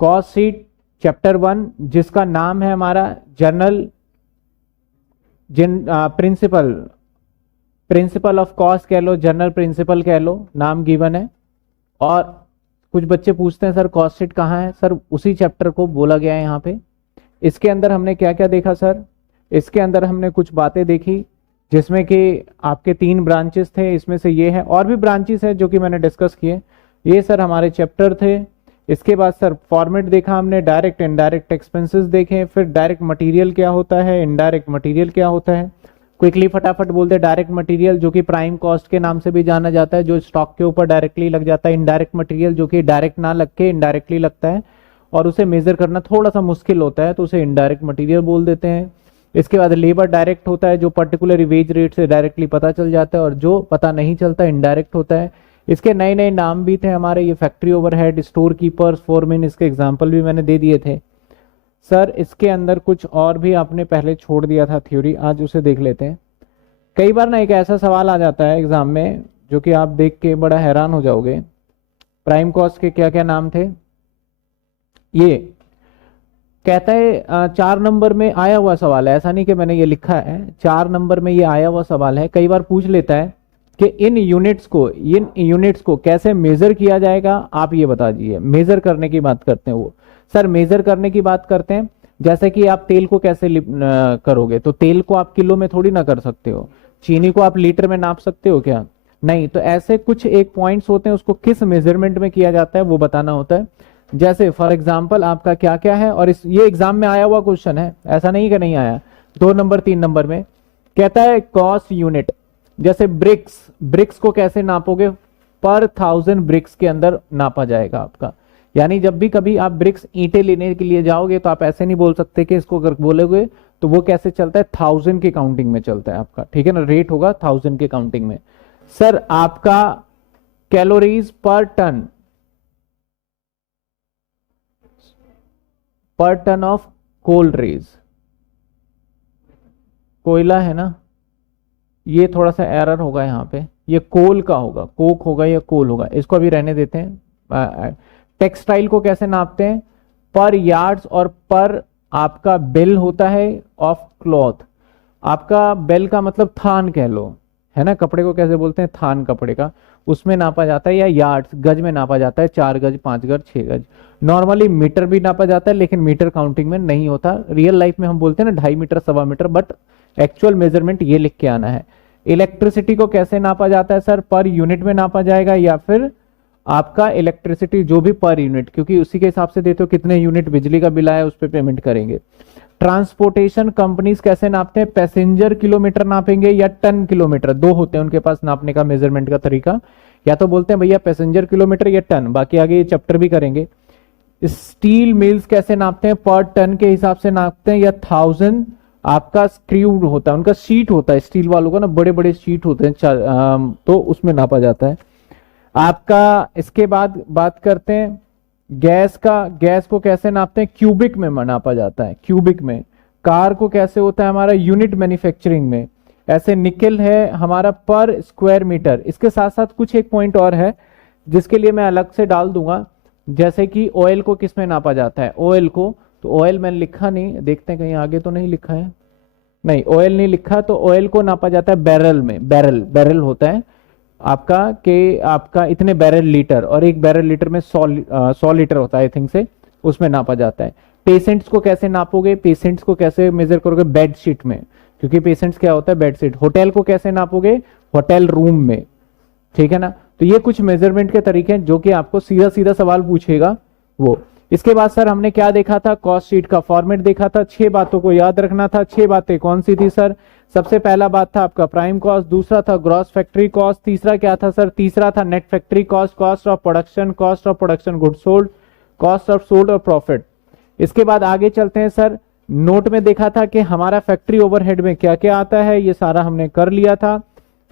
Cost sheet chapter 1 जिसका नाम है हमारा जर्नल प्रिंसिपल ऑफ कॉस्ट कह लो, जर्नल प्रिंसिपल कह लो, नाम गिवन है। और कुछ बच्चे पूछते हैं सर कॉस्ट शीट कहाँ है, सर उसी चैप्टर को बोला गया है यहाँ पे। इसके अंदर हमने क्या क्या देखा सर, इसके अंदर हमने कुछ बातें देखी जिसमें कि आपके 3 ब्रांचेस थे, इसमें से ये है, और भी ब्रांचेस है जो कि मैंने डिस्कस किए। ये सर हमारे चैप्टर थे। इसके बाद सर फॉर्मेट देखा हमने, डायरेक्ट इनडायरेक्ट एक्सपेंसेस देखे, फिर डायरेक्ट मटेरियल क्या होता है, इनडायरेक्ट मटेरियल क्या होता है। क्विकली फटाफट बोलते हैं, डायरेक्ट मटेरियल जो कि प्राइम कॉस्ट के नाम से भी जाना जाता है, जो स्टॉक के ऊपर डायरेक्टली लग जाता है। इनडायरेक्ट मटेरियल जो कि डायरेक्ट ना लग के इनडायरेक्टली लगता है और उसे मेजर करना थोड़ा सा मुश्किल होता है, तो उसे इनडायरेक्ट मटेरियल बोल देते हैं। इसके बाद लेबर डायरेक्ट होता है, जो पर्टिकुलर वेज रेट से डायरेक्टली पता चल जाता है, और जो पता नहीं चलता इनडायरेक्ट होता है। इसके नए नए नाम भी थे हमारे, ये factory overhead, store keepers, foreman, इसके एग्जाम्पल भी मैंने दे दिए थे। सर इसके अंदर कुछ और भी आपने पहले छोड़ दिया था थ्योरी, आज उसे देख लेते हैं। कई बार ना एक ऐसा सवाल आ जाता है एग्जाम में जो कि आप देख के बड़ा हैरान हो जाओगे। प्राइम कॉस्ट के क्या क्या नाम थे, ये कहता है 4 नंबर में आया हुआ सवाल है, ऐसा नहीं कि मैंने ये लिखा है, 4 नंबर में ये आया हुआ सवाल है। कई बार पूछ लेता है कि इन यूनिट्स को कैसे मेजर किया जाएगा, आप ये बता दीजिए। मेजर करने की बात करते हैं वो, सर मेजर करने की बात करते हैं, जैसे कि आप तेल को कैसे करोगे, तो तेल को आप किलो में थोड़ी ना कर सकते हो, चीनी को आप लीटर में नाप सकते हो क्या, नहीं। तो ऐसे कुछ एक पॉइंट्स होते हैं, उसको किस मेजरमेंट में किया जाता है वो बताना होता है। जैसे फॉर एग्जांपल आपका क्या क्या है, और ये एग्जाम में आया हुआ क्वेश्चन है, ऐसा नहीं कि नहीं आया। 2 नंबर 3 नंबर में कहता है कॉस्ट यूनिट, जैसे ब्रिक्स को कैसे नापोगे, पर 1000 ब्रिक्स के अंदर नापा जाएगा आपका। यानी जब भी कभी आप ब्रिक्स ईंटें लेने के लिए जाओगे तो आप ऐसे नहीं बोल सकते कि इसको अगर बोलोगे तो वो कैसे चलता है, 1000 की काउंटिंग में चलता है आपका, ठीक है ना, रेट होगा 1000 की काउंटिंग में। सर आपका कैलोरीज पर टन ऑफ कोल रेज, कोयला है ना, ये थोड़ा सा एरर होगा यहाँ पे, ये कोल का होगा, कोक होगा या कोल होगा, इसको अभी रहने देते हैं। टेक्सटाइल को कैसे नापते हैं, पर यार्ड्स, और पर आपका बेल होता है ऑफ क्लॉथ। आपका बेल का मतलब थान कह लो, है ना, कपड़े को कैसे बोलते हैं, थान कपड़े का, उसमें नापा जाता है। या यार्ड्स गज में नापा जाता है, 4 गज 5 गज 6 गज। नॉर्मली मीटर भी नापा जाता है, लेकिन मीटर काउंटिंग में नहीं होता। रियल लाइफ में हम बोलते हैं ना 2.5 metre 1.25 metre, but actual measurement ये लिख के आना है। इलेक्ट्रिसिटी को कैसे नापा जाता है सर, पर यूनिट में नापा जाएगा, या फिर आपका इलेक्ट्रिसिटी जो भी पर यूनिट, क्योंकि उसी के हिसाब से देते हो कितने यूनिट बिजली का बिल आया उस पर पेमेंट करेंगे। ट्रांसपोर्टेशन कंपनीज कैसे नापते हैं, पैसेंजर किलोमीटर नापेंगे या टन किलोमीटर, 2 होते हैं उनके पास नापने का मेजरमेंट का तरीका, या तो बोलते हैं भैया पैसेंजर किलोमीटर या टन, बाकी आगे ये चैप्टर भी करेंगे। स्टील मिल्स कैसे नापते हैं, पर टन के हिसाब से नापते हैं, या 1000 आपका स्क्रूड होता है, उनका शीट होता है स्टील वालों का ना, बड़े बड़े शीट होते हैं, तो उसमें नापा जाता है आपका। इसके बाद बात करते हैं गैस को कैसे नापते हैं, क्यूबिक में नापा जाता है, क्यूबिक में। कार को कैसे होता है हमारा, यूनिट मैन्युफैक्चरिंग में। ऐसे निकल है हमारा पर स्क्वायर मीटर। इसके साथ साथ कुछ एक पॉइंट और है जिसके लिए मैं अलग से डाल दूंगा, जैसे कि ऑयल को किस में नापा जाता है, ऑयल को, तो ऑयल मैंने लिखा नहीं, देखते हैं कहीं आगे तो नहीं लिखा है, नहीं ऑयल नहीं लिखा, तो ऑयल को नापा जाता है बैरल में। बैरल होता है आपका कि आपका इतने बैरल लीटर, और एक बैरल लीटर में 100 लीटर होता है आई थिंक से, उसमें नापा जाता है। पेशेंट्स को कैसे नापोगे, पेशेंट्स को कैसे मेजर करोगे, बेड शीट में, क्योंकि पेशेंट्स क्या होता है, बेड शीट। होटल को कैसे नापोगे, होटल रूम में, ठीक है ना। तो ये कुछ मेजरमेंट के तरीके हैं जो कि आपको सीधा सीधा सवाल पूछेगा वो। इसके बाद सर हमने क्या देखा था, कॉस्ट शीट का फॉर्मेट देखा था, 6 बातों को याद रखना था। 6 बातें कौन सी थी सर, सबसे पहला बात था आपका प्राइम कॉस्ट, दूसरा था ग्रॉस फैक्ट्री कॉस्ट, तीसरा क्या था सर, तीसरा था net factory cost, cost of production good sold, cost of sold और प्रॉफिट। इसके बाद आगे चलते हैं सर, नोट में देखा था कि हमारा फैक्ट्री ओवरहेड में क्या क्या आता है, ये सारा हमने कर लिया था।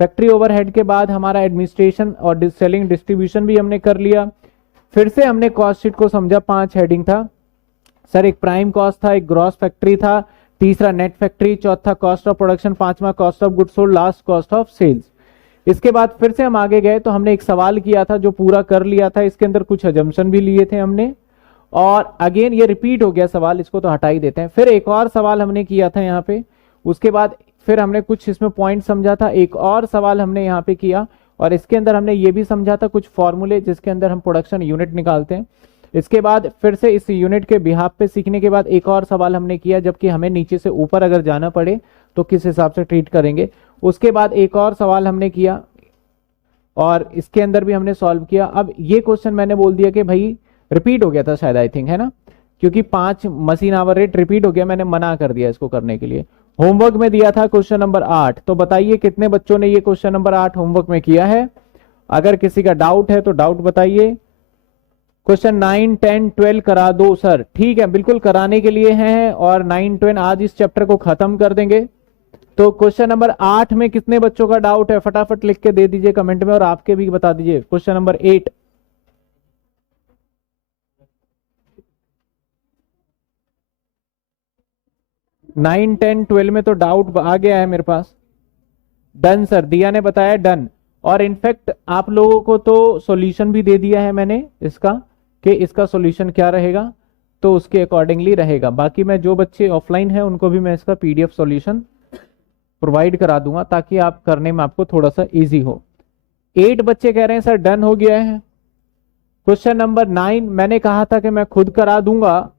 फैक्ट्री ओवरहेड के बाद हमारा एडमिनिस्ट्रेशन और सेलिंग डिस्ट्रीब्यूशन भी हमने कर लिया। फिर से हमने कॉस्ट शीट को समझा, 5 हेडिंग था सर, एक प्राइम कॉस्ट था, एक ग्रॉस फैक्ट्री था, तीसरा नेट फैक्ट्री, चौथा कॉस्ट ऑफ प्रोडक्शन, पांचवा cost of goods sold, last cost of sales. इसके बाद फिर से हम आगे गए तो हमने एक सवाल किया था जो पूरा कर लिया था, इसके अंदर कुछ अजम्पशन भी लिए थे हमने, और अगेन ये रिपीट हो गया सवाल, इसको तो हटा ही देते हैं। फिर एक और सवाल हमने किया था यहाँ पे, उसके बाद फिर हमने कुछ इसमें पॉइंट समझा था, एक और सवाल हमने यहाँ पे किया, और इसके अंदर हमने ये भी समझा था कुछ फॉर्मूले जिसके अंदर हम प्रोडक्शन यूनिट निकालते हैं। इसके बाद फिर से इस यूनिट के बिहाफ पे सीखने के बाद एक और सवाल हमने किया, जबकि हमें नीचे से ऊपर अगर जाना पड़े तो किस हिसाब से ट्रीट करेंगे। उसके बाद एक और सवाल हमने किया और इसके अंदर भी हमने सॉल्व किया। अब ये क्वेश्चन मैंने बोल दिया कि भाई रिपीट हो गया था शायद, आई थिंक, है ना, क्योंकि 5 मशीन आवर रेट रिपीट हो गया, मैंने मना कर दिया इसको करने के लिए। होमवर्क में दिया था क्वेश्चन नंबर 8, तो बताइए कितने बच्चों ने ये क्वेश्चन नंबर 8 होमवर्क में किया है। अगर किसी का डाउट है तो डाउट बताइए। क्वेश्चन 9, 10, 12 करा दो सर, ठीक है, बिल्कुल कराने के लिए हैं, और 9, 10 आज इस चैप्टर को खत्म कर देंगे। तो क्वेश्चन नंबर 8 में कितने बच्चों का डाउट है, फटाफट लिख के दे दीजिए कमेंट में, और आपके भी बता दीजिए। क्वेश्चन नंबर 8, 9, 10, 12 में तो डाउट आ गया है मेरे पास। डन सर, दिया ने बताया डन। और इनफैक्ट आप लोगों को तो सॉल्यूशन भी दे दिया है मैंने इसका, कि इसका सॉल्यूशन क्या रहेगा, तो उसके अकॉर्डिंगली रहेगा। बाकी मैं जो बच्चे ऑफलाइन हैं उनको भी मैं इसका पीडीएफ सॉल्यूशन प्रोवाइड करा दूंगा, ताकि आप करने में आपको थोड़ा सा इजी हो। 8 बच्चे कह रहे हैं सर डन हो गया है। क्वेश्चन नंबर 9 मैंने कहा था कि मैं खुद करा दूंगा,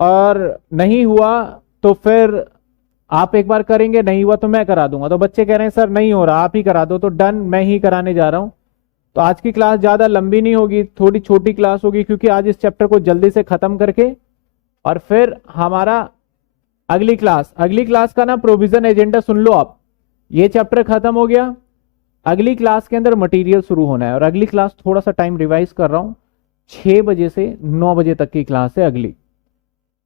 और नहीं हुआ तो फिर आप एक बार करेंगे, नहीं हुआ तो मैं करा दूंगा। तो बच्चे कह रहे हैं सर नहीं हो रहा, आप ही करा दो, तो डन, मैं ही कराने जा रहा हूं। तो आज की क्लास ज्यादा लंबी नहीं होगी, थोड़ी छोटी क्लास होगी, क्योंकि आज इस चैप्टर को जल्दी से खत्म करके और फिर हमारा अगली क्लास का ना प्रोविजन एजेंडा सुन लो आप। ये चैप्टर खत्म हो गया, अगली क्लास के अंदर मटेरियल शुरू होना है, और अगली क्लास थोड़ा सा टाइम रिवाइज कर रहा हूं, 6 बजे से 9 बजे तक की क्लास है अगली।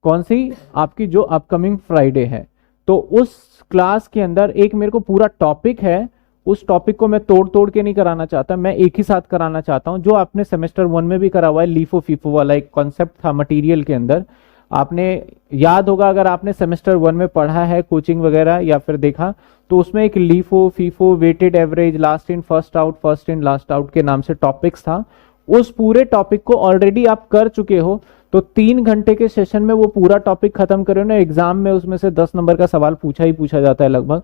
कौन सी? आपकी जो अपकमिंग फ्राइडे है। तो उस क्लास के अंदर एक मेरे को पूरा टॉपिक है, उस टॉपिक को मैं तोड़ तोड़ के नहीं कराना चाहता, मैं एक ही साथ कराना चाहता हूं, जो आपने सेमेस्टर 1 में भी करा हुआ है। लीफो फीफो वाला एक कॉन्सेप्ट था मटेरियल के अंदर, आपने याद होगा, अगर आपने सेमेस्टर 1 में पढ़ा है कोचिंग वगैरह या फिर देखा, तो उसमें एक LIFO FIFO, weighted average, last in first out, first in last out के नाम से टॉपिक्स था। उस पूरे टॉपिक को ऑलरेडी आप कर चुके हो, तो 3 घंटे के सेशन में वो पूरा टॉपिक खत्म करो ना, एग्जाम में उसमें से 10 नंबर का सवाल पूछा ही पूछा जाता है लगभग।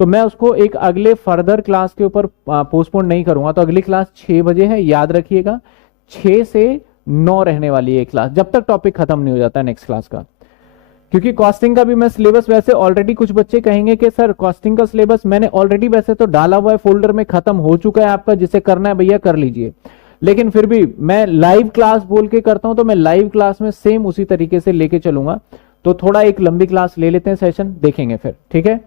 तो मैं उसको एक अगले फर्दर क्लास के ऊपर पोस्टपोन नहीं करूंगा। तो अगली क्लास 6 बजे है, याद रखिएगा, 6 से 9 रहने वाली है क्लास, जब तक टॉपिक खत्म नहीं हो जाता है नेक्स्ट क्लास का। क्योंकि कॉस्टिंग का भी मैं सिलेबस, वैसे ऑलरेडी कुछ बच्चे कहेंगे कि सर कॉस्टिंग का सिलेबस मैंने ऑलरेडी वैसे तो डाला हुआ है, फोल्डर में खत्म हो चुका है आपका, जिसे करना है भैया कर लीजिए, लेकिन फिर भी मैं लाइव क्लास बोल के करता हूं, तो मैं लाइव क्लास में सेम उसी तरीके से लेके चलूंगा। तो थोड़ा एक लंबी क्लास ले लेते हैं, सेशन देखेंगे फिर, ठीक है।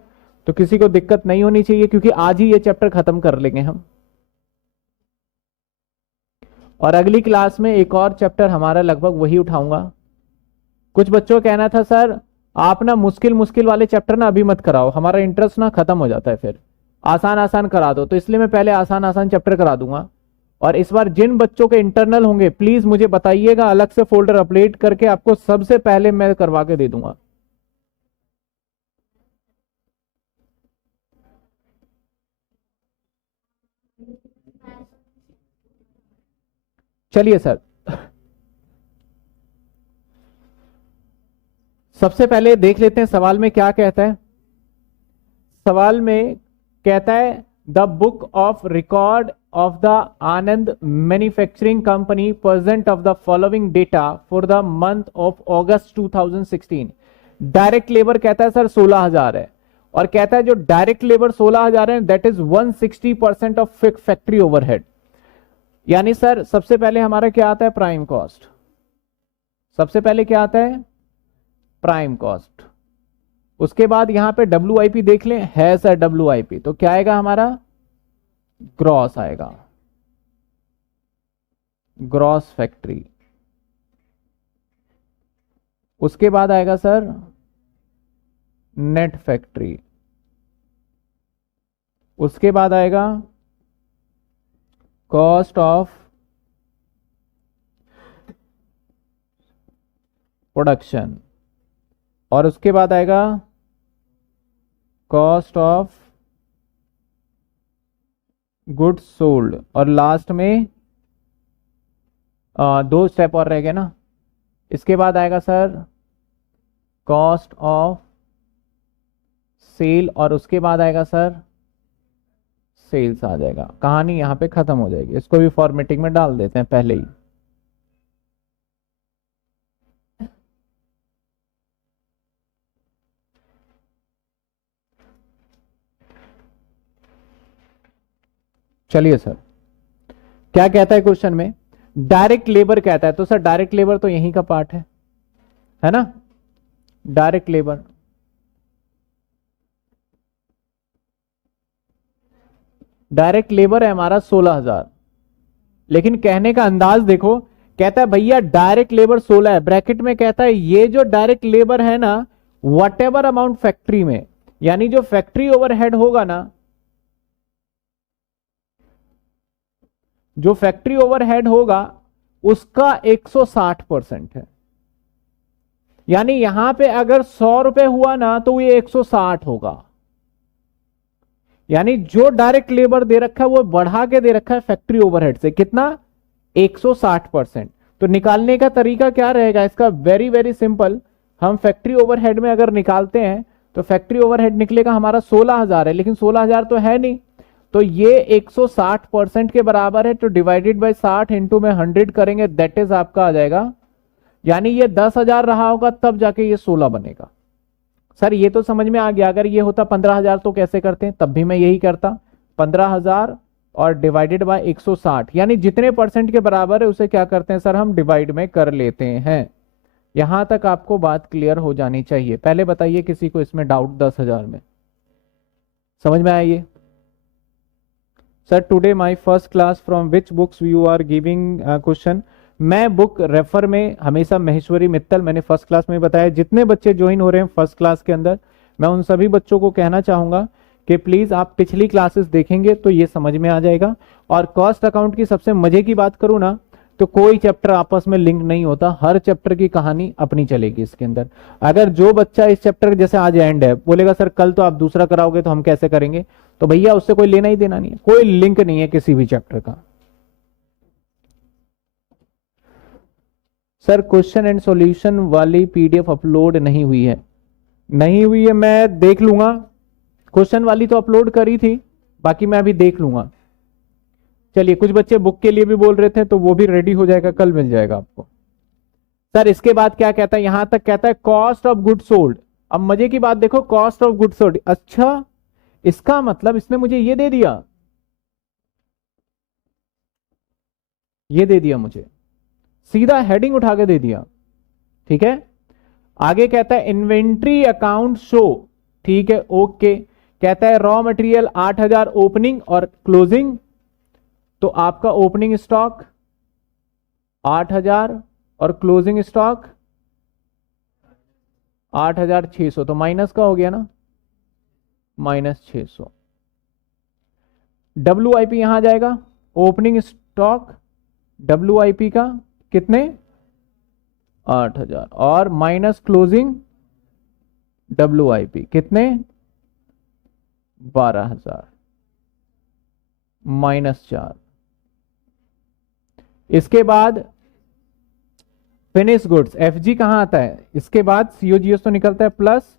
तो किसी को दिक्कत नहीं होनी चाहिए, क्योंकि आज ही ये चैप्टर खत्म कर लेंगे हम, और अगली क्लास में एक और चैप्टर हमारा लगभग वही उठाऊंगा। कुछ बच्चों का कहना था सर आप ना मुश्किल मुश्किल वाले चैप्टर ना अभी मत कराओ, हमारा इंटरेस्ट ना खत्म हो जाता है, फिर आसान आसान करा दो। तो इसलिए मैं पहले आसान आसान चैप्टर करा दूंगा। और इस बार जिन बच्चों के इंटरनल होंगे प्लीज मुझे बताइएगा, अलग से फोल्डर अपडेट करके आपको सबसे पहले मैं करवा के दे दूंगा। चलिए सर, सबसे पहले देख लेते हैं सवाल में क्या कहता है। सवाल में कहता है the book of record of the Anand Manufacturing Company present of the following data for the month of August 2016। Direct labour कहता है सर 16,000 है, और कहता है जो डायरेक्ट लेबर 16,000 है that is 160% of factory overhead. यानी सर सबसे पहले हमारा क्या आता है, प्राइम कॉस्ट। सबसे पहले क्या आता है, प्राइम कॉस्ट। उसके बाद यहां पे WIP देख लें, है सर WIP, तो क्या आएगा हमारा, ग्रॉस आएगा, ग्रॉस फैक्ट्री। उसके बाद आएगा सर नेट फैक्ट्री। उसके बाद आएगा कॉस्ट ऑफ प्रोडक्शन, और उसके बाद आएगा कॉस्ट ऑफ गुड्स सोल्ड, और लास्ट में 2 स्टेप और रह गए ना, इसके बाद आएगा सर कॉस्ट ऑफ सेल, और उसके बाद आएगा सर सेल्स आ जाएगा। कहानी यहां पे खत्म हो जाएगी। इसको भी फॉर्मेटिंग में डाल देते हैं पहले ही। चलिए सर, क्या कहता है क्वेश्चन में, डायरेक्ट लेबर कहता है। तो सर डायरेक्ट लेबर तो यहीं का पार्ट है ना। डायरेक्ट लेबर, डायरेक्ट लेबर है हमारा 16,000, लेकिन कहने का अंदाज देखो, कहता है भैया डायरेक्ट लेबर 16 है, ब्रैकेट में कहता है ये जो डायरेक्ट लेबर है ना, वट एवर अमाउंट फैक्ट्री में, यानी जो फैक्ट्री ओवरहेड होगा ना, जो फैक्ट्री ओवरहेड होगा उसका 160% है। यानी यहां पे अगर 100 रुपए हुआ ना तो ये 160 होगा। यानी जो डायरेक्ट लेबर दे रखा है वो बढ़ा के दे रखा है फैक्ट्री ओवरहेड से, कितना, 160%। तो निकालने का तरीका क्या रहेगा इसका, वेरी वेरी सिंपल। हम फैक्ट्री ओवरहेड में अगर निकालते हैं तो फैक्ट्री ओवरहेड निकलेगा हमारा 16,000 है, लेकिन 16,000 तो है नहीं, तो ये 160% के बराबर है। तो डिवाइडेड बाय 60 इंटू में 100 करेंगे, दैट इज आपका आ जाएगा, यानी ये 10,000 रहा होगा तब जाके ये 16 बनेगा। सर ये तो समझ में आ गया, अगर ये होता 15,000 तो कैसे करते हैं, तब भी मैं यही करता, 15,000 और डिवाइडेड बाय 160, यानी जितने परसेंट के बराबर है उसे क्या करते हैं सर, हम डिवाइड में कर लेते हैं। यहां तक आपको बात क्लियर हो जानी चाहिए। पहले बताइए किसी को इसमें डाउट 10,000 में, समझ में आया ये। Sir today my first class, from which books you are giving question. मैं बुक रेफर में हमेशा महेश्वरी मित्तल, मैंने फर्स्ट क्लास में बताया। जितने बच्चे ज्वाइन हो रहे हैं फर्स्ट क्लास के अंदर, मैं उन सभी बच्चों को कहना चाहूंगा कि प्लीज आप पिछली क्लासेस देखेंगे तो ये समझ में आ जाएगा। और कॉस्ट अकाउंट की सबसे मजे की बात करूं ना, तो कोई चैप्टर आपस में लिंक नहीं होता, हर चैप्टर की कहानी अपनी चलेगी इसके अंदर। अगर जो बच्चा इस चैप्टर जैसे आज एंड है बोलेगा सर कल तो आप दूसरा कराओगे तो हम कैसे करेंगे, तो भैया उससे कोई लेना ही देना नहीं है, कोई लिंक नहीं है किसी भी चैप्टर का। सर क्वेश्चन एंड सॉल्यूशन वाली पीडीएफ अपलोड नहीं हुई है, नहीं हुई है, मैं देख लूंगा। क्वेश्चन वाली तो अपलोड करी थी, बाकी मैं अभी देख लूंगा। चलिए, कुछ बच्चे बुक के लिए भी बोल रहे थे तो वो भी रेडी हो जाएगा, कल मिल जाएगा आपको। सर इसके बाद क्या कहता है, यहां तक कहता है कॉस्ट ऑफ गुड सोल्ड। अब मजे की बात देखो, कॉस्ट ऑफ गुड सोल्ड, अच्छा इसका मतलब इसने मुझे ये दे दिया, ये दे दिया मुझे, सीधा हेडिंग उठा के दे दिया, ठीक है। आगे कहता है इन्वेंट्री अकाउंट शो, ठीक है ओके। कहता है रॉ मटेरियल 8,000 ओपनिंग और क्लोजिंग, तो आपका ओपनिंग स्टॉक 8,000 और क्लोजिंग स्टॉक 8,600, तो माइनस का हो गया ना, -600। WIP यहां जाएगा, ओपनिंग स्टॉक WIP का कितने, 8,000 और माइनस क्लोजिंग WIP कितने, 12,000 -4। इसके बाद फिनिश गुड्स FG कहां आता है, इसके बाद COGS तो निकलता है, प्लस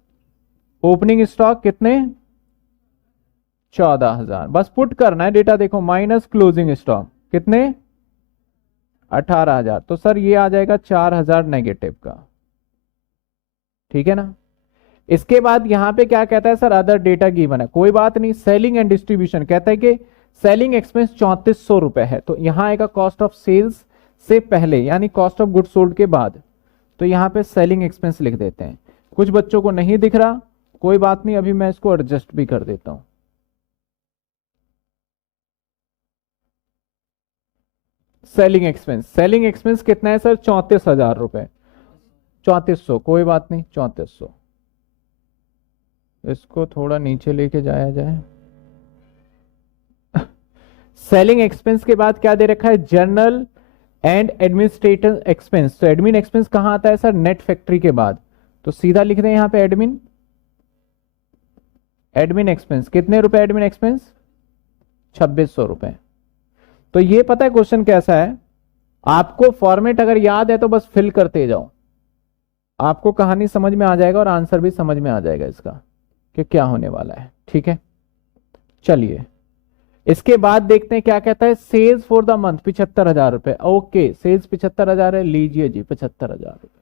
ओपनिंग स्टॉक कितने, 14,000। बस पुट करना है डेटा, देखो माइनस क्लोजिंग स्टॉक कितने, 18,000। तो सर ये आ जाएगा 4,000 नेगेटिव का, ठीक है ना। इसके बाद यहां पे क्या कहता है सर, अदर डेटा गिवन है, कोई बात नहीं। सेलिंग एंड डिस्ट्रीब्यूशन कहता है कि सेलिंग एक्सपेंस 3400 रुपए है, तो यहां आएगा कॉस्ट ऑफ सेल्स से पहले, यानी कॉस्ट ऑफ गुड सोल्ड के बाद, तो यहां पे सेलिंग एक्सपेंस लिख देते हैं। कुछ बच्चों को नहीं दिख रहा, कोई बात नहीं, अभी मैं इसको एडजस्ट भी कर देता हूं। सेलिंग एक्सपेंस, सेलिंग एक्सपेंस कितना है सर, 34,000 रुपए, 3400, कोई बात नहीं 3400। इसको थोड़ा नीचे लेके जाया जाए। सेलिंग एक्सपेंस के बाद क्या दे रखा है, जनरल एंड एडमिनिस्ट्रेटिव एक्सपेंस। तो एडमिन एक्सपेंस कहां आता है सर, नेट फैक्ट्री के बाद, तो सीधा लिख दें यहां पे एडमिन, एडमिन एक्सपेंस कितने रुपए, एडमिन एक्सपेंस 2600 रुपए। तो ये पता है क्वेश्चन कैसा है, आपको फॉर्मेट अगर याद है तो बस फिल करते जाओ, आपको कहानी समझ में आ जाएगा और आंसर भी समझ में आ जाएगा इसका कि क्या होने वाला है। ठीक है, चलिए इसके बाद देखते हैं क्या कहता है। सेल्स फॉर द मंथ 75,000 रुपए। ओके, सेल्स 75,000 है, लीजिए जी 75,000 रुपए।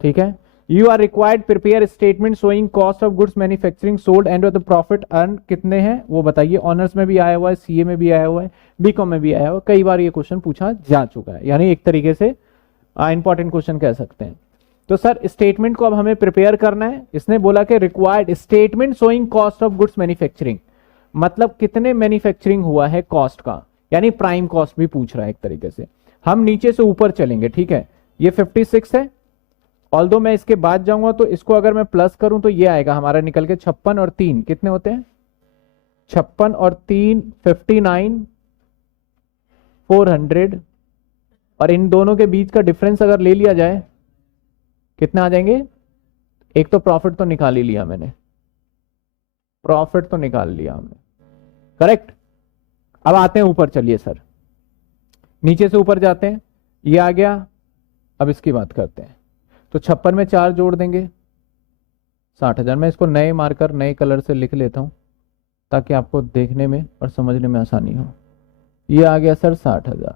ठीक है, you are required prepare statement showing cost of goods manufacturing sold and the profit earn कितने हैं वो बताइए। ऑनर्स में भी आया हुआ है, सीए में भी आया हुआ है, बीकॉम में भी आया हुआ है, कई बार ये क्वेश्चन पूछा जा चुका है, यानी एक तरीके से इंपॉर्टेंट क्वेश्चन कह सकते हैं। तो सर स्टेटमेंट को अब हमें प्रिपेयर करना है। इसने बोला कि required statement showing cost of goods manufacturing, मतलब कितने मैन्युफैक्चरिंग हुआ है कॉस्ट का, यानी प्राइम कॉस्ट भी पूछ रहा है एक तरीके से। हम नीचे से ऊपर चलेंगे। ठीक है, ये 56 है, ऑल्दो मैं इसके बाद जाऊंगा तो इसको अगर मैं प्लस करूं तो ये आएगा हमारा निकल के 56 और 3 कितने होते हैं, 56 और 3 59 400, और इन दोनों के बीच का डिफरेंस अगर ले लिया जाए कितने आ जाएंगे। एक तो प्रॉफिट तो निकाल ही लिया मैंने, प्रॉफिट तो निकाल लिया हमने, करेक्ट। अब आते हैं ऊपर, चलिए सर नीचे से ऊपर जाते हैं, ये आ गया। अब इसकी बात करते हैं, तो 56 में 4 जोड़ देंगे 60,000। मैं इसको नए मार्कर नए कलर से लिख लेता हूं ताकि आपको देखने में और समझने में आसानी हो। ये आ गया सर 60,000।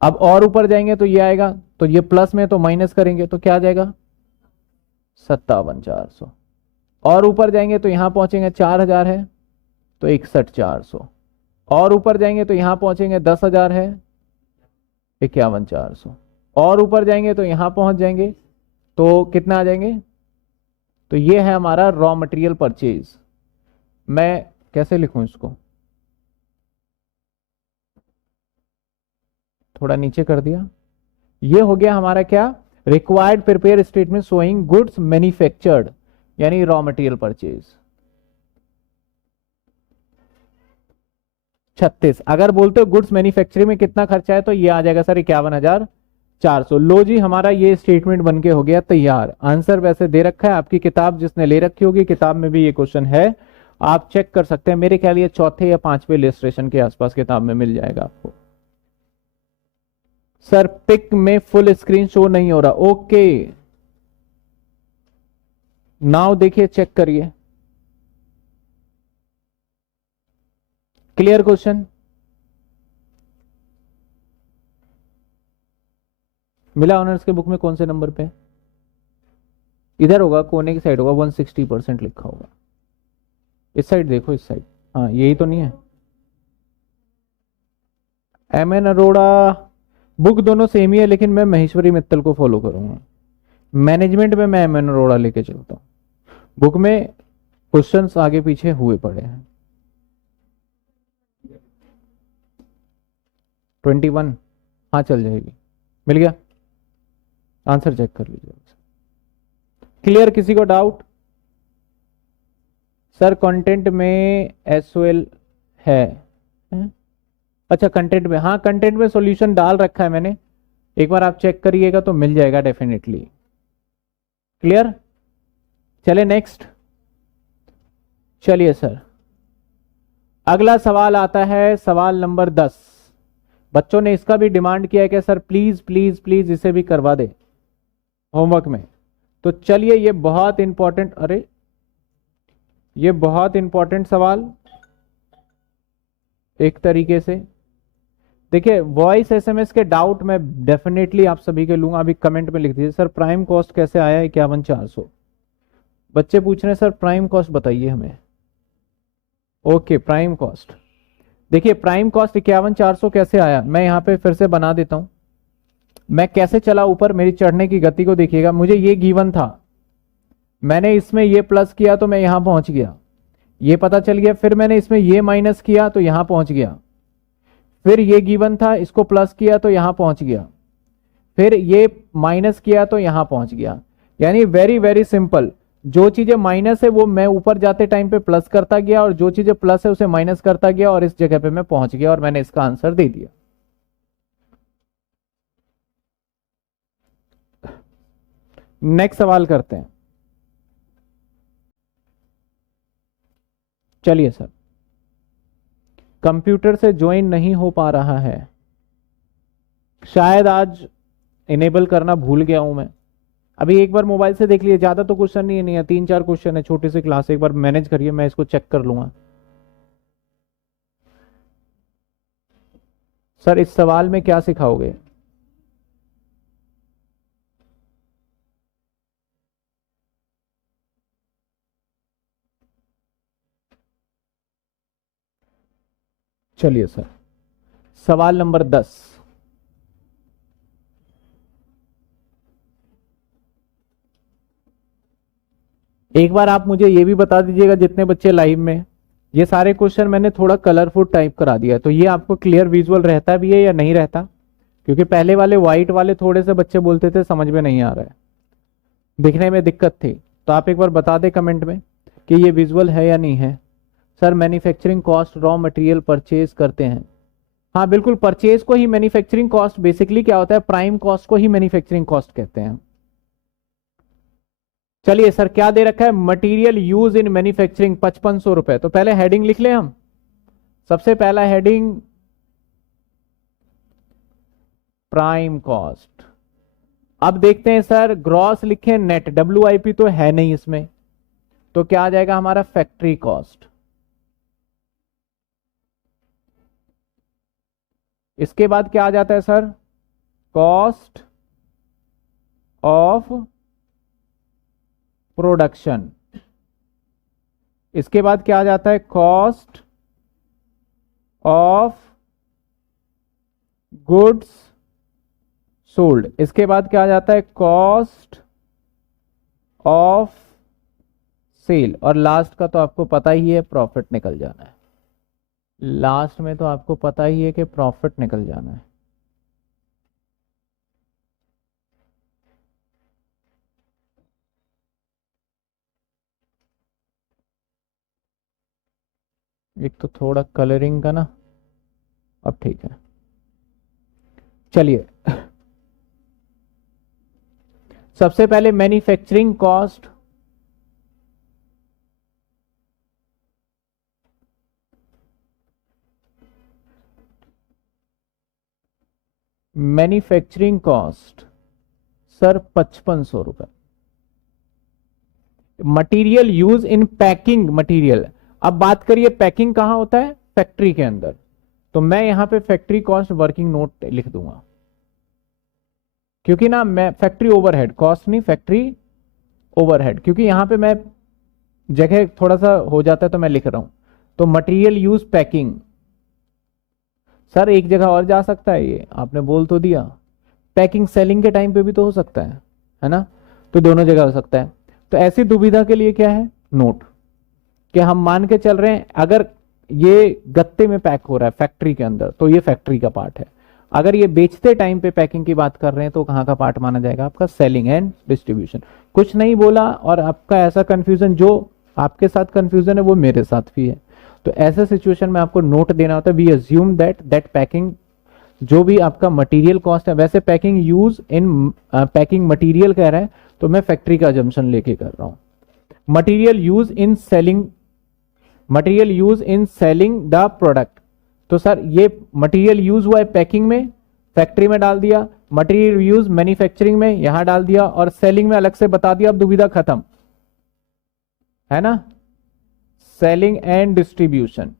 अब और ऊपर जाएंगे तो ये आएगा, तो ये प्लस में तो माइनस करेंगे तो क्या आ जाएगा 57,400। और ऊपर जाएंगे तो यहां पहुंचेंगे 4,000 है तो 61,400। और ऊपर जाएंगे तो यहां पहुंचेंगे 10,000 है 51,400। और ऊपर जाएंगे तो यहां पहुंच जाएंगे तो कितना आ जाएंगे। तो ये है हमारा रॉ मटेरियल परचेज। मैं कैसे लिखूं इसको, थोड़ा नीचे कर दिया। ये हो गया हमारा क्या, required prepare statement showing goods manufactured, यानी रॉ मटेरियल परचेज। 36 अगर बोलते हो गुड्स मैन्युफैक्चरिंग में कितना खर्चा है तो ये आ जाएगा सर 51,400। लो जी, हमारा ये स्टेटमेंट बन के हो गया तैयार। आंसर वैसे दे रखा है, आपकी किताब जिसने ले रखी होगी किताब में भी ये क्वेश्चन है, आप चेक कर सकते हैं। मेरे ख्याल ये चौथे या पांचवें इलस्ट्रेशन के आसपास किताब में मिल जाएगा आपको। सर पिक में फुल स्क्रीन शो नहीं हो रहा, ओके नाउ देखिए चेक करिए। क्लियर क्वेश्चन, मिला ऑनर्स के बुक में कौन से नंबर पे, इधर होगा कोने की साइड होगा, 160% लिखा होगा। इस साइड देखो, इस साइड, हाँ यही तो नहीं है। एम एन अरोड़ा, बुक दोनों सेम ही है लेकिन मैं महेश्वरी मित्तल को फॉलो करूंगा। मैनेजमेंट में मैं एम एन अरोड़ा लेके चलता हूं, बुक में क्वेश्चंस आगे पीछे हुए पड़े हैं। 21, हाँ चल जाएगी, मिल गया। आंसर चेक कर लीजिए। क्लियर, किसी को डाउट। सर कंटेंट में एसओएल है, अच्छा कंटेंट में, हाँ कंटेंट में सॉल्यूशन डाल रखा है मैंने, एक बार आप चेक करिएगा तो मिल जाएगा डेफिनेटली। क्लियर, चले नेक्स्ट। चलिए सर अगला सवाल आता है, सवाल नंबर 10। बच्चों ने इसका भी डिमांड किया है कि सर प्लीज प्लीज प्लीज इसे भी करवा दे होमवर्क में। तो चलिए ये बहुत इंपॉर्टेंट, अरे ये बहुत इंपॉर्टेंट सवाल एक तरीके से। देखिए वॉइस एसएमएस के डाउट मैं डेफिनेटली आप सभी के लूंगा, अभी कमेंट में लिख दीजिए सर प्राइम कॉस्ट कैसे आया 51,400। बच्चे पूछ रहे हैं सर प्राइम कॉस्ट बताइए हमें। ओके प्राइम कॉस्ट, देखिए प्राइम कॉस्ट 51,400 कैसे आया, मैं यहां पे फिर से बना देता हूं। मैं कैसे चला ऊपर, मेरी चढ़ने की गति को देखिएगा। मुझे ये गिवन था, मैंने इसमें ये प्लस किया तो मैं यहां पहुंच गया, ये पता चल गया। फिर मैंने इसमें ये माइनस किया तो यहां पहुंच गया। फिर ये गिवन था, इसको प्लस किया तो यहां पहुंच गया। फिर ये माइनस किया तो यहां पहुंच गया। यानी वेरी वेरी सिंपल, जो चीजें माइनस है वो मैं ऊपर जाते टाइम पे प्लस करता गया, और जो चीजें प्लस है उसे माइनस करता गया, और इस जगह पे मैं पहुंच गया और मैंने इसका आंसर दे दिया। नेक्स्ट सवाल करते हैं। चलिए सर, कंप्यूटर से ज्वाइन नहीं हो पा रहा है, शायद आज इनेबल करना भूल गया हूं मैं। अभी एक बार मोबाइल से देख लिए, ज्यादा तो क्वेश्चन नहीं है 3-4 क्वेश्चन है, छोटी सी क्लास, एक बार मैनेज करिए, मैं इसको चेक कर लूंगा। सर इस सवाल में क्या सिखाओगे? चलिए सर, सवाल नंबर 10। एक बार आप मुझे ये भी बता दीजिएगा जितने बच्चे लाइव में, ये सारे क्वेश्चन मैंने थोड़ा कलरफुल टाइप करा दिया है, तो ये आपको क्लियर विजुअल रहता भी है या नहीं रहता? क्योंकि पहले वाले व्हाइट वाले थोड़े से बच्चे बोलते थे समझ में नहीं आ रहा है, दिखने में दिक्कत थी। तो आप एक बार बता दें कमेंट में कि ये विजुअल है या नहीं है। Sir manufacturing cost raw material purchase करते हैं, हाँ बिल्कुल, परचेज को ही मैन्युफैक्चरिंग कॉस्ट, बेसिकली क्या होता है, प्राइम कॉस्ट को ही मैन्युफैक्चरिंग कॉस्ट कहते हैं। चलिए सर, क्या दे रखा है, मटेरियल यूज इन मैन्युफैक्चरिंग 5500 रुपए। तो पहले हेडिंग लिख लें हम, सबसे पहला हेडिंग प्राइम कॉस्ट। अब देखते हैं सर, ग्रॉस लिखे नेट, WIP तो है नहीं इसमें, तो क्या आ जाएगा हमारा, फैक्ट्री कॉस्ट। इसके बाद क्या आ जाता है सर, कॉस्ट ऑफ प्रोडक्शन। इसके बाद क्या आ जाता है, कॉस्ट ऑफ गुड्स सोल्ड। इसके बाद क्या आ जाता है, कॉस्ट ऑफ सेल। और लास्ट का तो आपको पता ही है, प्रॉफिट निकल जाना है। लास्ट में तो आपको पता ही है कि प्रॉफिट निकल जाना है। एक तो थोड़ा कलरिंग का ना, अब ठीक है। चलिए सबसे पहले manufacturing cost, manufacturing cost sir 5500 रुपए। Material use in packing material, अब बात करिए पैकिंग कहां होता है, फैक्ट्री के अंदर, तो मैं यहां पे फैक्ट्री कॉस्ट वर्किंग नोट लिख दूंगा, क्योंकि ना मैं फैक्ट्री ओवरहेड, कॉस्ट नहीं फैक्ट्री ओवरहेड, क्योंकि यहां पे मैं जगह थोड़ा सा हो जाता है तो मैं लिख रहा हूं। तो मटेरियल यूज पैकिंग, सर एक जगह और जा सकता है, ये आपने बोल तो दिया, पैकिंग सेलिंग के टाइम पे भी तो हो सकता है ना, तो दोनों जगह हो सकता है। तो ऐसी दुविधा के लिए क्या है, नोट, कि हम मान के चल रहे हैं अगर ये गत्ते में पैक हो रहा है फैक्ट्री के अंदर तो ये फैक्ट्री का पार्ट है, अगर ये बेचते टाइम पे पैकिंग की बात कर रहे हैं तो कहां का पार्ट माना जाएगा, आपका सेलिंग एंड डिस्ट्रीब्यूशन। कुछ नहीं बोला, और आपका ऐसा कंफ्यूजन, जो आपके साथ कंफ्यूजन है वो मेरे साथ भी है, तो ऐसे सिचुएशन में आपको नोट देना होता है, वी अज्यूम दैट पैकिंग, जो भी आपका मटेरियल कॉस्ट है, वैसे packing use in packing material कह रहा है तो मैं फैक्ट्री का अजम्पशन लेके कर रहा हूं। Material use in selling, material use in selling the product, तो सर ये मटेरियल यूज हुआ है पैकिंग में, फैक्ट्री में डाल दिया, मटेरियल यूज मैन्युफैक्चरिंग में यहां डाल दिया, और सेलिंग में अलग से बता दिया, अब दुविधा खत्म है ना। सेलिंग एंड डिस्ट्रीब्यूशन,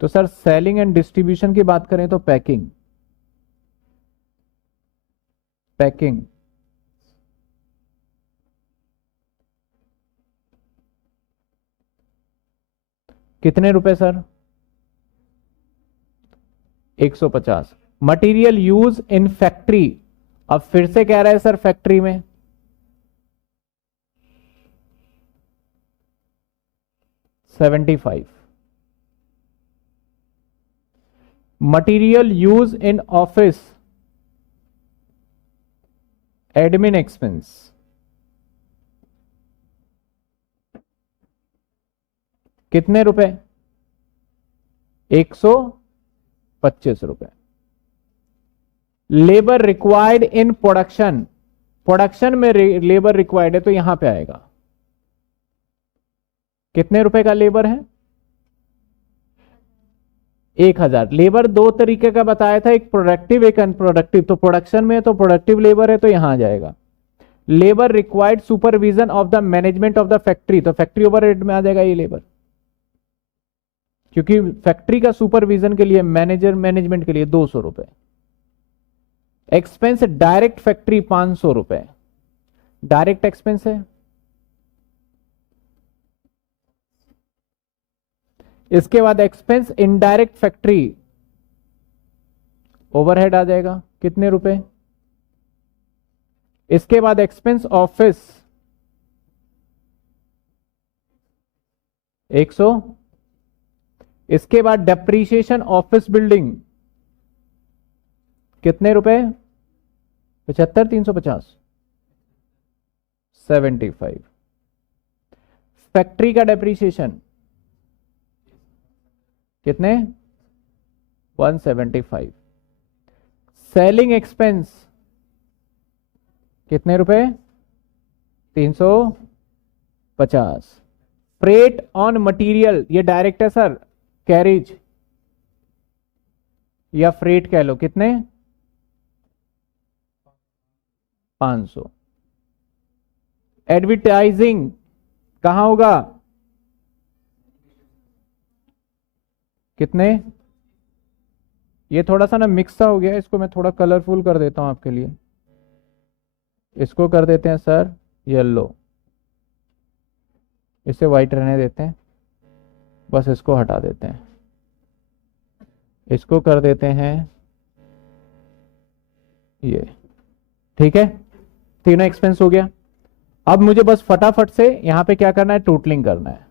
तो सर सेलिंग एंड डिस्ट्रीब्यूशन की बात करें तो पैकिंग, पैकिंग कितने रुपए sir, 150। Material use in factory, अब फिर से कह रहा है सर फैक्ट्री में, 75। Material use in office, admin expense, कितने रुपए, 125 रुपए। Labour required in production, production में लेबर रिक्वायर्ड है तो यहां पे आएगा, कितने रुपए का लेबर है, 1000। लेबर दो तरीके का बताया था, एक प्रोडक्टिव एक अनप्रोडक्टिव। तो प्रोडक्शन में तो प्रोडक्टिव लेबर है तो यहां आ जाएगा। Labour required supervision of the management of the factory, तो फैक्ट्री ओवरहेड में आ जाएगा ये लेबर, क्योंकि फैक्ट्री का सुपरविजन के लिए मैनेजमेंट के लिए 200 रुपए। एक्सपेंस डायरेक्ट फैक्ट्री 500 रुपए, डायरेक्ट एक्सपेंस है। इसके बाद एक्सपेंस इनडायरेक्ट फैक्ट्री ओवरहेड आ जाएगा, कितने रुपए। इसके बाद एक्सपेंस ऑफिस 100। इसके बाद डेप्रीशिएशन ऑफिस बिल्डिंग कितने रुपए, 75, 350, 75। फैक्ट्री का डेप्रीशिएशन कितने, 175। सेलिंग एक्सपेंस कितने रुपए, 350। फ्रेट ऑन मटेरियल, ये डायरेक्ट है सर, कैरिज या फ्रेट कह लो, कितने, 500। एडवर्टाइजिंग कहां होगा, कितने। ये थोड़ा सा ना मिक्स सा हो गया, इसको मैं थोड़ा कलरफुल कर देता हूं आपके लिए। इसको कर देते हैं सर येलो, इसे व्हाइट रहने देते हैं, बस इसको हटा देते हैं। इसको कर देते हैं ये, ठीक है। तीनों एक्सपेंस हो गया। अब मुझे बस फटाफट से यहां पे क्या करना है, टोटलिंग करना है।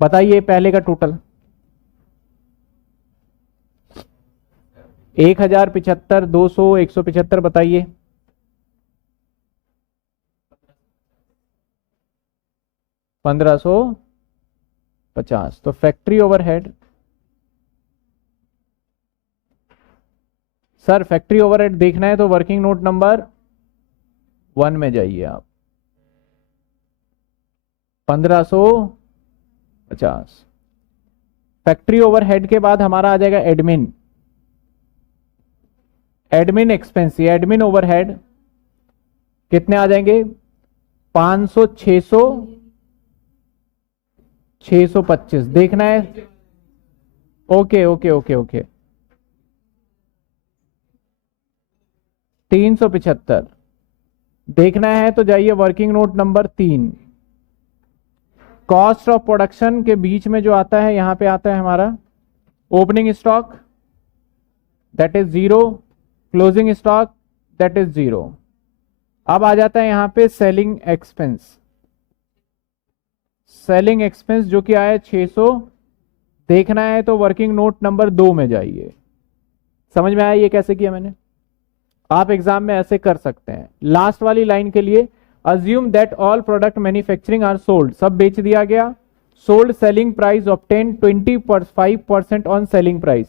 बताइए पहले का टोटल, 1000, 75, 200, 175, बताइए। 1550। तो factory overhead, sir factory overhead देखना है तो वर्किंग नोट नंबर 1 में जाइए आप, 1550। फैक्ट्री ओवरहेड के बाद हमारा आ जाएगा admin, admin expense, admin overhead कितने आ जाएंगे, 500, 600, 625 देखना है। ओके ओके ओके ओके, 375 देखना है तो जाइए working note number 3। Cost of production के बीच में जो आता है, यहां पे आता है हमारा opening stock, that is 0, closing stock, that is 0। अब आ जाता है यहां पे सेलिंग एक्सपेंस, सेलिंग एक्सपेंस जो कि आया 600 देखना है तो वर्किंग नोट नंबर 2 में जाइए। समझ में आया ये कैसे किया मैंने, आप एग्जाम में ऐसे कर सकते हैं। लास्ट वाली लाइन के लिए, assume that all product manufacturing are sold, सब बेच दिया गया। Sold selling price obtain 25% on selling price,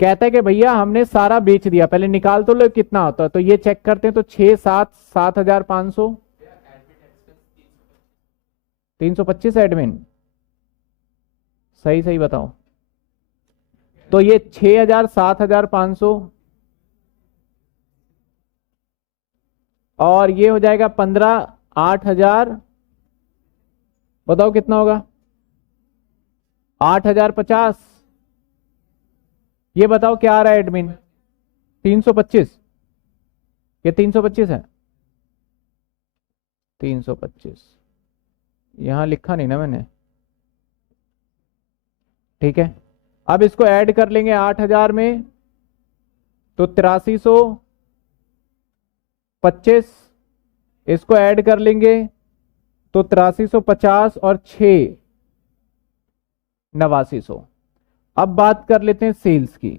कहता है कि भैया हमने सारा बेच दिया, पहले निकाल तो लो कितना होता है, तो ये चेक करते हैं। तो 6, 7, 7500, 325 एडमिन, सही सही बताओ। तो ये 6000, 7500 और ये हो जाएगा 15, 8000, बताओ कितना होगा, 8050। ये बताओ क्या आ रहा है एडमिन, 325, ये 325 है, 325 यहां लिखा नहीं ना मैंने, ठीक है। अब इसको ऐड कर लेंगे 8000 में तो 8325, इसको ऐड कर लेंगे तो 8350 और 6, 8900। अब बात कर लेते हैं सेल्स की।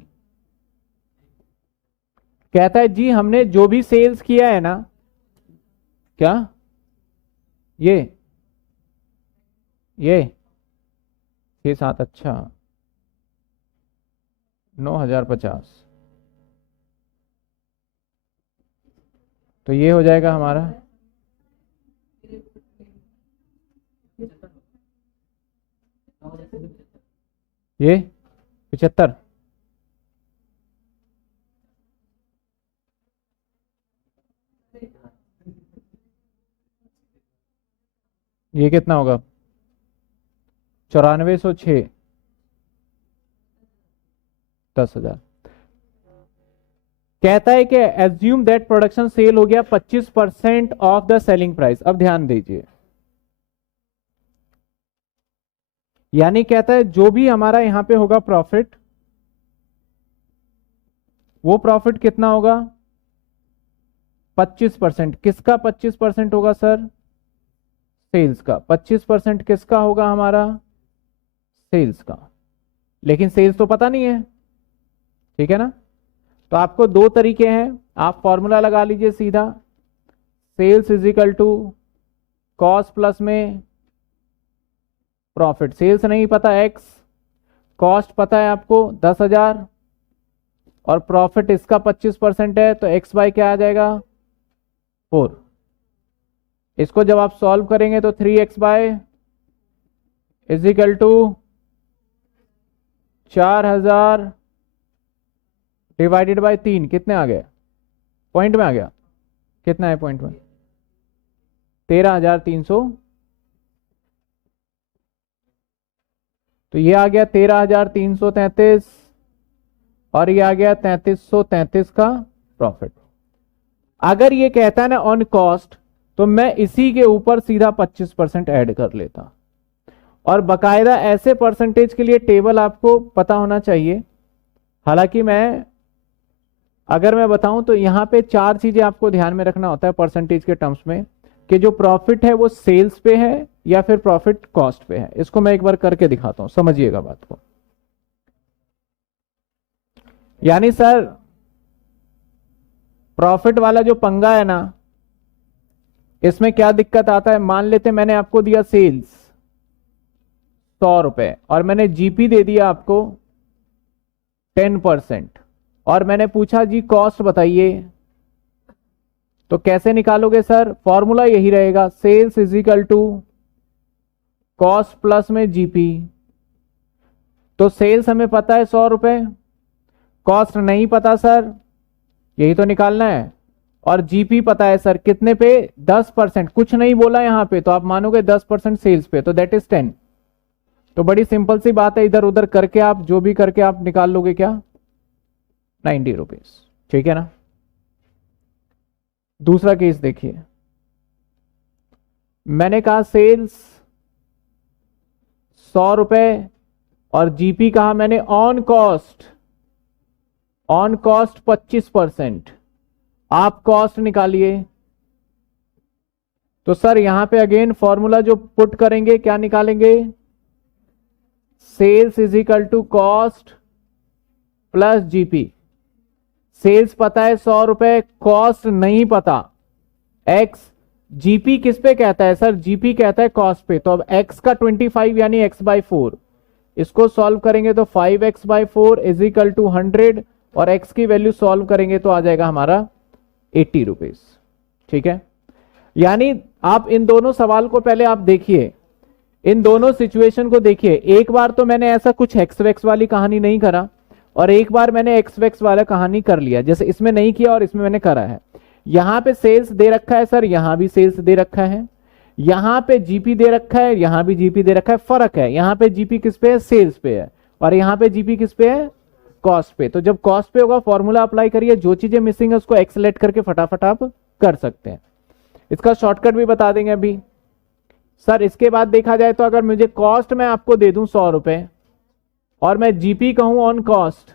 कहता है जी हमने जो भी सेल्स किया है ना, क्या ये 6, 7, अच्छा 9050, तो ये हो जाएगा हमारा ये 75, ये कितना होगा? 9406, 10,000। कहता है कि एज्यूम दैट प्रोडक्शन सेल हो गया 25% ऑफ द सेलिंग प्राइस। अब ध्यान दीजिए, यानी कहता है जो भी हमारा यहां पे होगा प्रॉफिट, वो प्रॉफिट कितना होगा? 25%। किसका 25% होगा सर? सेल्स का। 25% किसका होगा हमारा? सेल्स का। लेकिन सेल्स तो पता नहीं है, ठीक है ना? तो आपको दो तरीके हैं, आप फॉर्मूला लगा लीजिए सीधा। Sales is equal to cost plus में प्रॉफिट। सेल्स नहीं पता एक्स, कॉस्ट पता है आपको 10,000, और प्रॉफिट इसका 25% है, तो एक्स बाय क्या आ जाएगा? 4। इसको जब आप सॉल्व करेंगे तो 3x by is equal to 4,000 divided by 3, कितने आ गए? पॉइंट में आ गया। कितना है पॉइंट में? 13,300। तो ये आ गया 13,333, और ये आ गया 3,333 का प्रॉफिट। अगर ये कहता है ना ऑन कॉस्ट, तो मैं इसी के ऊपर सीधा 25% ऐड कर लेता। और बकायदा ऐसे परसेंटेज के लिए टेबल आपको पता होना चाहिए। हालांकि अगर मैं बताऊं तो यहां पे 4 चीजें आपको ध्यान में रखना होता है परसेंटेज के टर्म्स में, कि जो प्रॉफिट है वो सेल्स पे है या फिर प्रॉफिट कॉस्ट पे है। इसको मैं एक बार करके दिखाता हूं, समझिएगा बात को। यानी सर प्रॉफिट वाला जो पंगा है ना, इसमें क्या दिक्कत आता है? मान लेते मैंने आपको दिया सेल्स 100 रुपए, और मैंने जीपी दे दिया आपको 10%, और मैंने पूछा जी कॉस्ट बताइए। तो कैसे निकालोगे सर? फॉर्मूला यही रहेगा, sales is equal to cost plus में जीपी। तो सेल्स हमें पता है 100 रुपए, कॉस्ट नहीं पता सर, यही तो निकालना है। और जीपी पता है सर कितने पे? 10%। कुछ नहीं बोला यहां पे, तो आप मानोगे 10% सेल्स पे, तो दैट इज 10। तो बड़ी सिंपल सी बात है, इधर उधर करके आप जो भी करके आप निकाल लोगे क्या? 90 रुपीज, ठीक है ना? दूसरा केस देखिए, मैंने कहा सेल्स 100 रुपए, और जीपी कहा मैंने ऑन कॉस्ट 25%। आप कॉस्ट निकालिए। तो सर यहां पे अगेन फॉर्मूला जो पुट करेंगे, क्या निकालेंगे? Sales is equal to cost plus GP. Sales पता है 100 रुपए, कॉस्ट नहीं पता एक्स। जीपी किस पे कहता है सर? जीपी कहता है कॉस्ट पे। तो अब एक्स का 25 यानी एक्स बाई 4, इसको सॉल्व करेंगे तो 5x/4 इज इक्वल टू 100, और x की वैल्यू सॉल्व करेंगे तो आ जाएगा हमारा 80 रुपीज, ठीक है? यानी आप इन दोनों सवाल को पहले आप देखिए, इन दोनों सिचुएशन को देखिए। एक बार तो मैंने ऐसा कुछ एक्स वैक्स वाली कहानी नहीं करा, और एक बार मैंने एक्स वैक्स वाला कहानी कर लिया, जैसे इसमें नहीं किया और इसमें मैंने करा है। यहां पे सेल्स दे रखा है सर, यहां भी सेल्स दे रखा है, यहां पे जीपी दे रखा है, यहां भी जीपी दे रखा है। फर्क है, यहां पे जीपी किस पे है? सेल्स पे है, और यहां पे जीपी किस पे है? कॉस्ट पे। तो जब कॉस्ट पे होगा फॉर्मूला अप्लाई करिए, जो चीजें मिसिंग है उसको एक्सलेट करके फटाफट आप कर सकते हैं। इसका शॉर्टकट भी बता देंगे अभी। सर इसके बाद देखा जाए तो अगर मुझे कॉस्ट मैं आपको दे दूं 100 रुपए, और मैं जीपी कहूं ऑन कॉस्ट,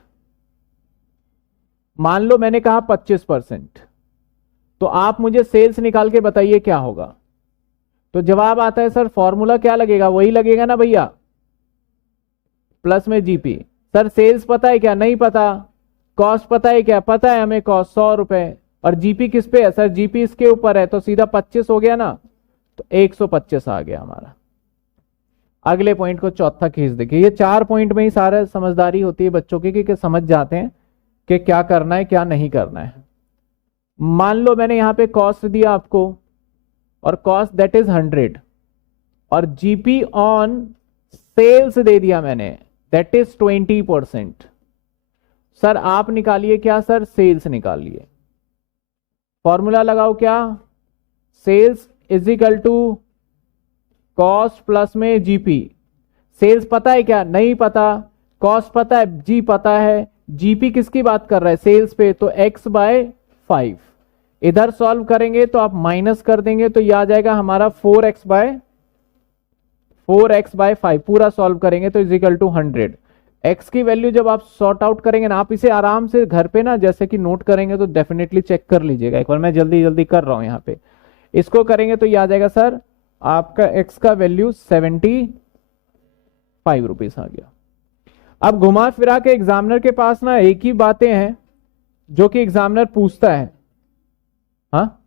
मान लो मैंने कहा 25%, तो आप मुझे सेल्स निकाल के बताइए क्या होगा। तो जवाब आता है सर फॉर्मूला क्या लगेगा? वही लगेगा ना भैया, प्लस में जीपी। सर सेल्स पता है क्या? नहीं पता। कॉस्ट पता है क्या? पता है हमें, कॉस्ट 100 रुपए, और जीपी किस पे है सर? जीपी इसके ऊपर है, तो सीधा 25 हो गया ना, तो 125 आ गया हमारा। अगले पॉइंट को, चौथा केस देखिए। ये 4 पॉइंट में ही सारा समझदारी होती है बच्चों की, कि समझ जाते हैं कि क्या करना है क्या नहीं करना है। मान लो मैंने यहां पे कॉस्ट दिया आपको, और कॉस्ट दैट इज 100, और जीपी ऑन सेल्स दे दिया मैंने, दैट इज 20%। सर आप निकालिए क्या सर, सेल्स निकालिए। फॉर्मूला लगाओ क्या, sales is equal to cost plus में जीपी। सेल्स पता है क्या, नहीं पता। कॉस्ट पता है, जी पता है। जीपी किसकी बात कर रहा है, सेल्स पे, तो x बाय 5। इधर सॉल्व करेंगे तो आप माइनस कर देंगे तो ये आ जाएगा हमारा 4x बाय 5। पूरा सॉल्व करेंगे तो इज इक्वल टू 100। x की वैल्यू जब आप सॉर्ट आउट करेंगे ना, आप इसे आराम से घर पे ना जैसे कि नोट करेंगे तो डेफिनेटली चेक कर लीजिएगा एक बार, मैं जल्दी जल्दी कर रहा हूं यहां पे। इसको करेंगे तो ये आ जाएगा सर आपका x का वैल्यू 75 रुपीज आ गया। अब घुमा फिरा के एग्जामिनर के पास ना एक ही बातें हैं जो कि एग्जामिनर पूछता है। हाँ,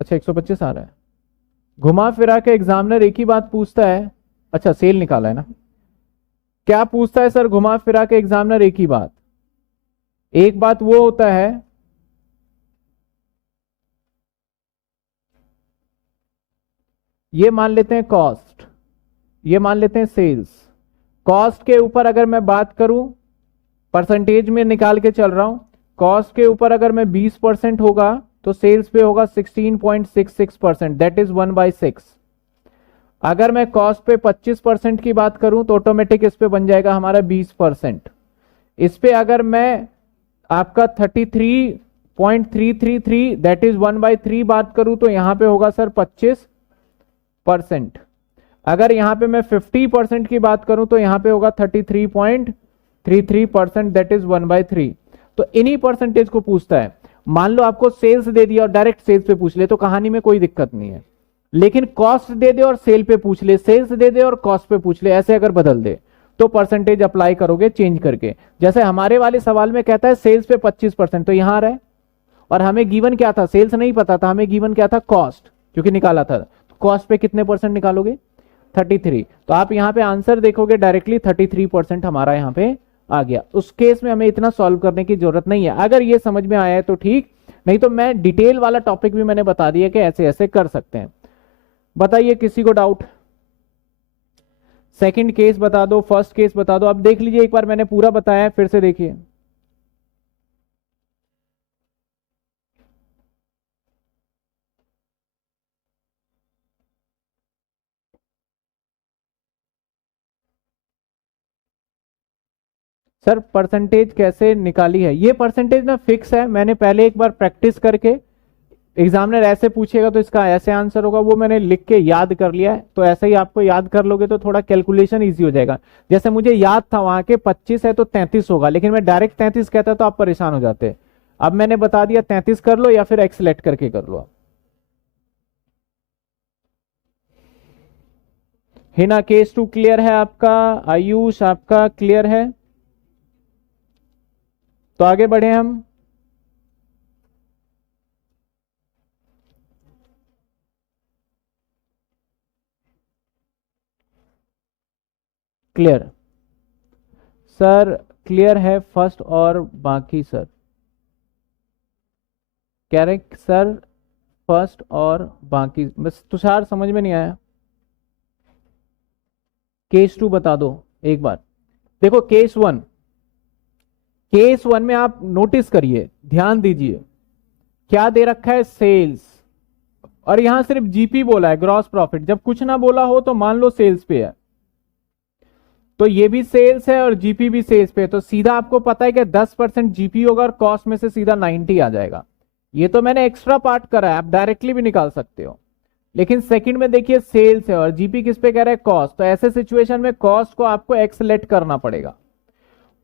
अच्छा 125 आ रहा है। घुमा फिरा के एग्जामिनर एक ही बात पूछता है। अच्छा सेल निकाला है ना। क्या पूछता है सर घुमा फिरा के एग्जामिनर, एक ही बात। एक बात वो होता है, ये मान लेते हैं कॉस्ट, ये मान लेते हैं सेल्स। कॉस्ट के ऊपर अगर मैं बात करूं, परसेंटेज में निकाल के चल रहा हूं, कॉस्ट के ऊपर अगर मैं 20% होगा तो सेल्स पे होगा 16.66%, दैट इज 1/6। अगर मैं कॉस्ट पे 25% की बात करूं तो ऑटोमेटिक इस पे बन जाएगा हमारा 20%। इस पे अगर मैं आपका 33.333 दैट इज 1/3 बात करूं तो यहां पे होगा सर 25%। अगर यहां पे मैं 50% की बात करूं तो यहां पे होगा 33.33% दैट इज 1/3। तो इन्हीं परसेंटेज को पूछता है। मान लो आपको सेल्स दे दिया और डायरेक्ट सेल्स पे पूछ ले तो कहानी में कोई दिक्कत नहीं है, लेकिन कॉस्ट दे दे और सेल पे पूछ ले, सेल्स दे दे और कॉस्ट पे पूछ ले, ऐसे अगर बदल दे तो परसेंटेज अप्लाई करोगे चेंज करके। जैसे हमारे वाले सवाल में कहता है सेल्स पे 25%, तो यहां आ रहा है। और हमें गिवन क्या था, सेल्स नहीं पता था, हमें गिवन क्या था, कॉस्ट, क्योंकि निकाला था। कॉस्ट पे कितने परसेंट निकालोगे, 33। तो आप यहां पे आंसर देखोगे डायरेक्टली 33% हमारा यहां पे आ गया। उस केस में हमें इतना सॉल्व करने की जरूरत नहीं है। अगर ये समझ में आया है तो ठीक, नहीं तो मैं डिटेल वाला टॉपिक भी मैंने बता दिया कि ऐसे ऐसे कर सकते हैं। बताइए किसी को डाउट। सेकंड केस बता दो, फर्स्ट केस बता दो। अब देख लीजिए एक बार, मैंने पूरा बताया, फिर से देखिए। सर परसेंटेज कैसे निकाली है, ये परसेंटेज ना फिक्स है, मैंने पहले एक बार प्रैक्टिस करके, एग्जामिनर ऐसे पूछेगा तो इसका ऐसे आंसर होगा, वो मैंने लिख के याद कर लिया है। तो ऐसे ही आपको याद कर लोगे तो थोड़ा कैलकुलेशन इजी हो जाएगा। जैसे मुझे याद था वहां के 25 है तो 33 होगा, लेकिन मैं डायरेक्ट 33 कहता तो आप परेशान हो जाते। अब मैंने बता दिया 33 कर लो या फिर एक्स सेलेक्ट करके कर लो आप। हिना केस 2 क्लियर है आपका, आयुष आपका क्लियर है, तो आगे बढ़े हम। क्लियर सर, क्लियर है फर्स्ट और बाकी सर, कह रहे सर फर्स्ट और बाकी, बस तुषार समझ में नहीं आया। केस 2 बता दो एक बार। देखो केस 1 में आप नोटिस करिए, ध्यान दीजिए, क्या दे रखा है, सेल्स, और यहां सिर्फ जीपी बोला है, ग्रॉस प्रॉफिट। जब कुछ ना बोला हो तो मान लो सेल्स पे है, तो ये भी सेल्स है और जीपी भी सेल्स पे है, तो सीधा आपको पता है कि 10% जीपी होगा और कॉस्ट में से सीधा 90 आ जाएगा। ये तो मैंने एक्स्ट्रा पार्ट करा है, आप डायरेक्टली भी निकाल सकते हो। लेकिन सेकंड में देखिए सेल्स है और जीपी किस पे कह रहा है, कॉस्ट, तो ऐसे सिचुएशन में कॉस्ट को आपको एक्सलेट करना पड़ेगा।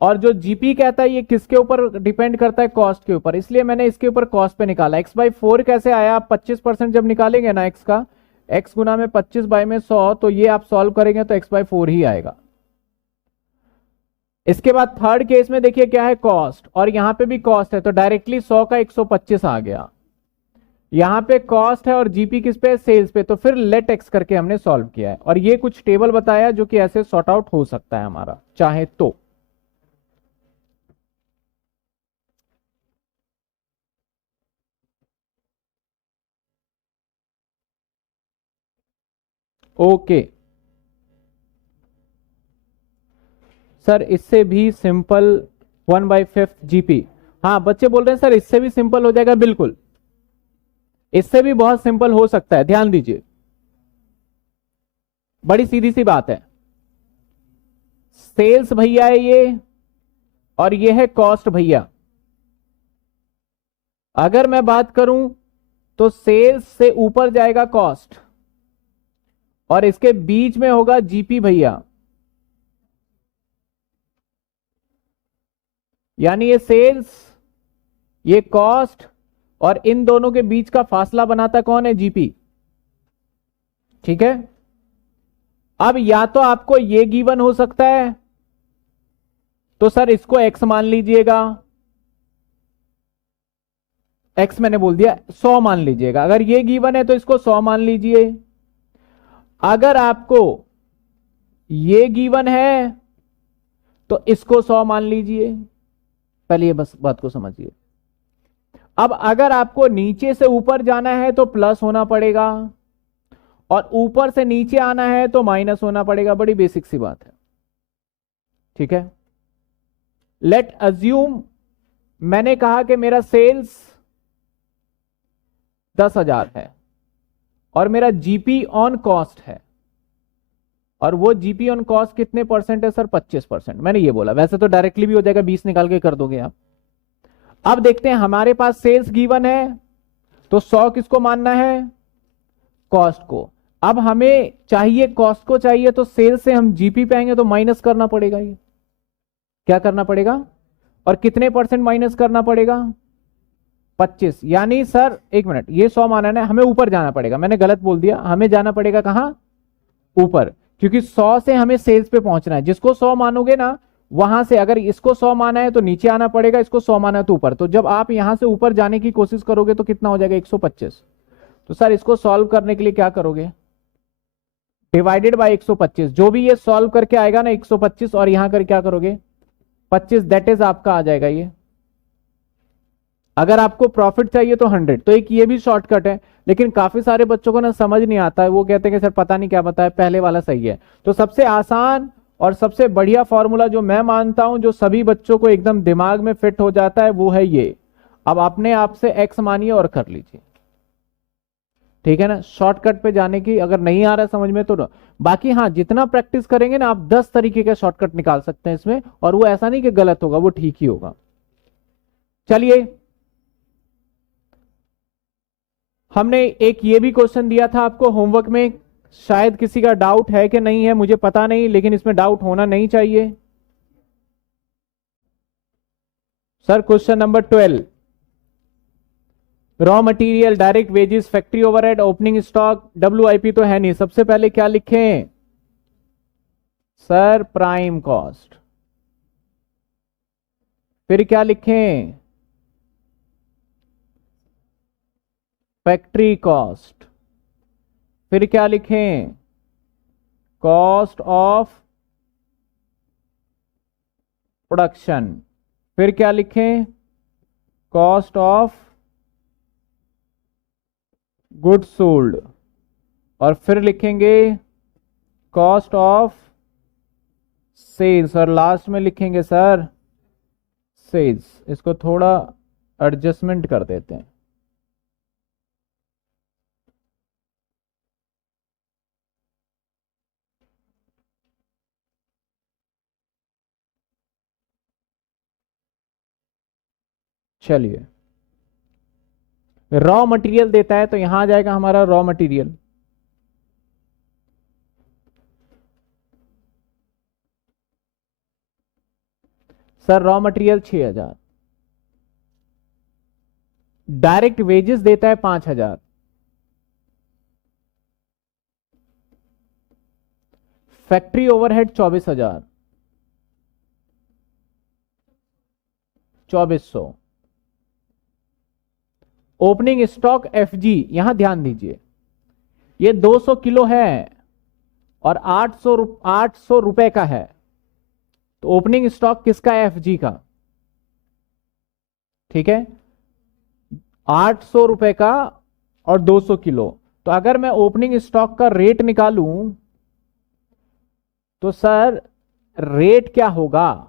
और जो जीपी कहता है ये किसके ऊपर डिपेंड करता है, कॉस्ट के ऊपर, इसलिए मैंने इसके ऊपर कॉस्ट पे निकाला। x/4 कैसे आया, आप 25% जब निकालेंगे ना x का, x गुना में 25/100, तो ये आप सॉल्व करेंगे तो x/4 ही आएगा। इसके बाद थर्ड केस में देखिए क्या है, कॉस्ट, और यहां पे भी कॉस्ट है, तो डायरेक्टली 100 का 125 आ गया। यहां पे कॉस्ट है और जीपी किस पे, सेल्स पे, तो फिर लेट एक्स करके हमने सॉल्व किया है। और ये कुछ टेबल बताया जो कि ऐसे सॉर्ट आउट हो सकता है हमारा चाहे तो। ओके सर इससे भी सिंपल 1/5 जीपी। हाँ बच्चे बोल रहे हैं सर इससे भी सिंपल हो जाएगा, बिल्कुल इससे भी बहुत सिंपल हो सकता है, ध्यान दीजिए, बड़ी सीधी सी बात है। सेल्स भैया है ये, और ये है कॉस्ट भैया। अगर मैं बात करूं तो सेल्स से ऊपर जाएगा कॉस्ट, और इसके बीच में होगा जीपी भैया, यानी ये सेल्स, ये कॉस्ट, और इन दोनों के बीच का फासला बनाता कौन है, जीपी। ठीक है, अब या तो आपको ये गिवन हो सकता है, तो सर इसको एक्स मान लीजिएगा, एक्स मैंने बोल दिया 100 मान लीजिएगा। अगर ये गिवन है तो इसको 100 मान लीजिए। अगर आपको ये गिवन है तो इसको 100 मान लीजिए। पहले ये बस बात को समझिए। अब अगर आपको नीचे से ऊपर जाना है तो प्लस होना पड़ेगा, और ऊपर से नीचे आना है तो माइनस होना पड़ेगा। बड़ी बेसिक सी बात है, ठीक है। लेट अज्यूम मैंने कहा कि मेरा सेल्स 10,000 है और मेरा जीपी ऑन कॉस्ट है, और वो जीपी ऑन कॉस्ट कितने परसेंट है सर, 25%। मैंने ये बोला, वैसे तो डायरेक्टली भी हो जाएगा, 20 निकाल के कर दोगे आप। अब देखते हैं, हमारे पास सेल्स गिवन है तो 100 किसको मानना है, कॉस्ट को। अब हमें चाहिए कॉस्ट को चाहिए, तो सेल्स से हम जीपी पे आएंगे तो माइनस करना पड़ेगा। ये क्या करना पड़ेगा, और कितने परसेंट माइनस करना पड़ेगा, 25। यानी सर एक मिनट, ये 100 माना है, हमें ऊपर जाना पड़ेगा। मैंने गलत बोल दिया, हमें जाना पड़ेगा कहां, ऊपर, क्योंकि 100 से हमें सेल्स पे पहुंचना है। जिसको 100 मानोगे ना, वहां से अगर इसको 100 माना है तो नीचे आना पड़ेगा, इसको 100 माना है तो ऊपर। तो जब आप यहां से ऊपर जाने की कोशिश करोगे तो कितना हो जाएगा, 125। तो सर इसको सॉल्व करने के लिए क्या करोगे, डिवाइडेड बाय 125। जो भी ये सॉल्व करके आएगा ना 125, और यहां कर क्या करोगे 25, दैट इज आपका आ जाएगा ये। अगर आपको प्रॉफिट चाहिए तो 100। तो एक ये भी शॉर्टकट है, लेकिन काफी सारे बच्चों को ना समझ नहीं आता है, वो कहते हैं कि सर पता नहीं क्या बताया, पहले वाला सही है। तो सबसे आसान और सबसे बढ़िया फॉर्मूला जो मैं मानता हूं, जो सभी बच्चों को एकदम दिमाग में फिट हो जाता है, वो है ये। अब अपने आप से एक्स मानिए और कर लीजिए, ठीक है ना। शॉर्टकट पे जाने की अगर नहीं आ रहा है समझ में तो बाकी हाँ, जितना प्रैक्टिस करेंगे ना आप 10 तरीके का शॉर्टकट निकाल सकते हैं इसमें, और वो ऐसा नहीं कि गलत होगा, वो ठीक ही होगा। चलिए, हमने एक ये भी क्वेश्चन दिया था आपको होमवर्क में, शायद किसी का डाउट है कि नहीं है मुझे पता नहीं, लेकिन इसमें डाउट होना नहीं चाहिए। Sir question number 12, raw material, direct wages, factory overhead, opening stock, WIP तो है नहीं। सबसे पहले क्या लिखें सर, प्राइम कॉस्ट। फिर क्या लिखें, फैक्ट्री कॉस्ट। फिर क्या लिखें, कॉस्ट ऑफ प्रोडक्शन। फिर क्या लिखें, कॉस्ट ऑफ गुड्स सोल्ड। और फिर लिखेंगे कॉस्ट ऑफ सेल्स, और लास्ट में लिखेंगे सर सेल्स। इसको थोड़ा एडजस्टमेंट कर देते हैं। चलिए, रॉ मटेरियल देता है तो यहां आ जाएगा हमारा raw material. Sir raw material 6,000। Direct wages देता है 5,000। Factory overhead 24,000, 2400। Opening stock FG, यहां ध्यान दीजिए, ये 200 किलो है और 800 रुपए का है। तो ओपनिंग स्टॉक किसका है, एफजी का, ठीक है। 800 रुपए का और 200 किलो। तो अगर मैं ओपनिंग स्टॉक का रेट निकालूं तो सर रेट क्या होगा?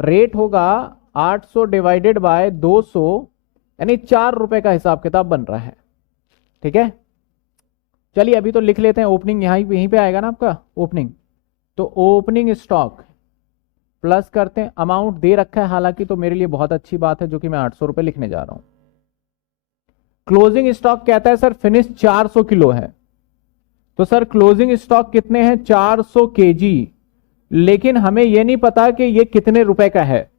रेट होगा 800 डिवाइडेड बाय 200, यानी 4 रुपए का हिसाब किताब बन रहा है। ठीक है, चलिए अभी तो लिख लेते हैं। ओपनिंग यहीं पे आएगा ना आपका ओपनिंग, तो ओपनिंग स्टॉक प्लस करते हैं। अमाउंट दे रखा है हालांकि, तो मेरे लिए बहुत अच्छी बात है, जो कि मैं 800 रुपए लिखने जा रहा हूं। क्लोजिंग स्टॉक कहता है सर फिनिश 400 किलो है, तो सर क्लोजिंग स्टॉक कितने हैं? 400 केजी, लेकिन हमें यह नहीं पता कि ये कितने रुपए का है।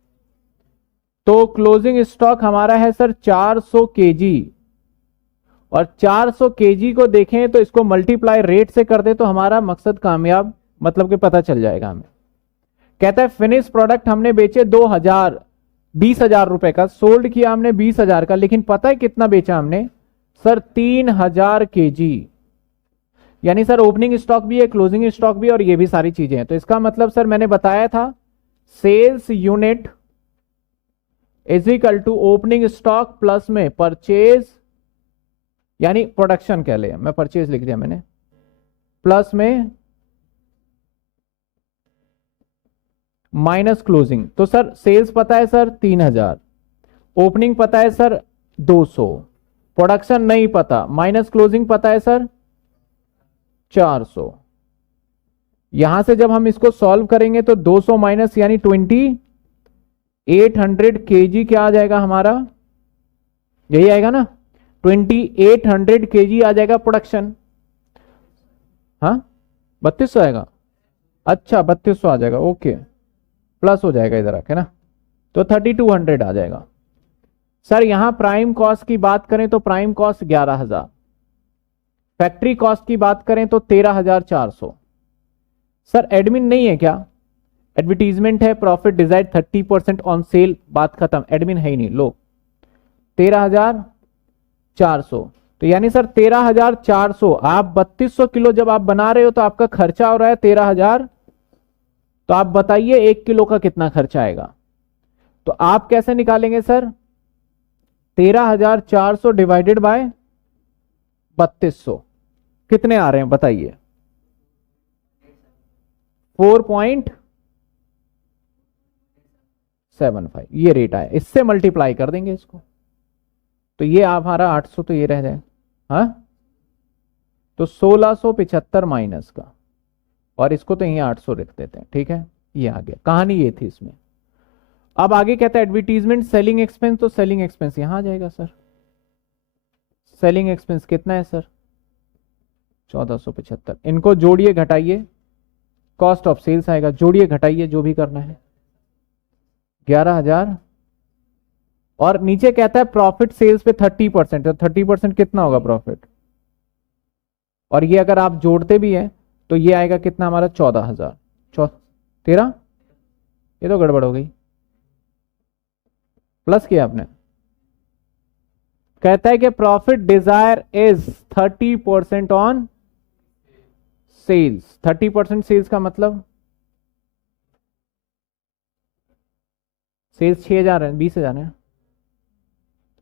तो क्लोजिंग स्टॉक हमारा है सर 400 केजी, और 400 केजी को देखें तो इसको मल्टीप्लाई रेट से कर दे तो हमारा मकसद कामयाब, मतलब कि पता चल जाएगा हमें। कहता है फिनिश प्रोडक्ट हमने बेचे 20,000 रुपए का, सोल्ड किया हमने 20,000 का, लेकिन पता है कितना बेचा हमने? Sir 3,000 KG. यानी सर ओपनिंग स्टॉक भी है, क्लोजिंग स्टॉक भी, और ये भी सारी चीजें हैं। तो इसका मतलब सर मैंने बताया था sales unit is equal to opening stock plus में परचेज, यानी प्रोडक्शन कह ले, मैं परचेज लिख दिया मैंने, प्लस में माइनस क्लोजिंग। तो सर सेल्स पता है सर 3,000, ओपनिंग पता है सर 200, प्रोडक्शन नहीं पता, माइनस क्लोजिंग पता है सर 400। यहां से जब हम इसको सॉल्व करेंगे तो 200 माइनस यानी 2800 केजी क्या आ जाएगा हमारा? यही आएगा ना, 2800 केजी आ जाएगा प्रोडक्शन। हाँ 3200 आएगा, अच्छा 3200 आ जाएगा, ओके, प्लस हो जाएगा इधर आके ना, तो 3200 आ जाएगा। सर यहां प्राइम कॉस्ट की बात करें तो प्राइम कॉस्ट 11,000, फैक्ट्री कॉस्ट की बात करें तो 13,400। सर एडमिन नहीं है क्या? एडवर्टीजमेंट है, प्रॉफिट डिजाइड 30% ऑन सेल, बात खत्म, एडमिन है ही नहीं। लो 13,400, तो यानी सर 13,400, आप 3200 किलो जब आप बना रहे हो तो आपका खर्चा हो रहा है 13,000, तो आप बताइए 1 किलो का कितना खर्चा आएगा? तो आप कैसे निकालेंगे सर? 13,400 डिवाइडेड बाय 3200, कितने आ रहे हैं बताइए? 4.75, ये रेट आया, इससे मल्टीप्लाई कर देंगे इसको, तो ये हमारा 800, तो ये रह जाए, हाँ, तो 1675 माइनस का, और इसको तो यही 800 रख देते हैं। ठीक है, ये आ गया, कहानी ये थी इसमें। अब आगे कहता है एडवर्टीजमेंट सेलिंग एक्सपेंस, तो सेलिंग एक्सपेंस यहां आ जाएगा सर। सेलिंग एक्सपेंस कितना है सर? 1475, इनको जोड़िए घटाइए, कॉस्ट ऑफ सेल्स आएगा, जोड़िए घटाइए जो भी करना है, 11,000, और नीचे कहता है प्रॉफिट सेल्स पे 30%, तो 30% कितना होगा प्रॉफिट? और ये अगर आप जोड़ते भी हैं तो ये आएगा कितना हमारा? 14,000, 13, ये तो गड़बड़ हो गई, प्लस किया आपने। कहता है कि profit desire is 30% on sales. 30% sales का मतलब सेल्स 6,000 है, 20,000 है,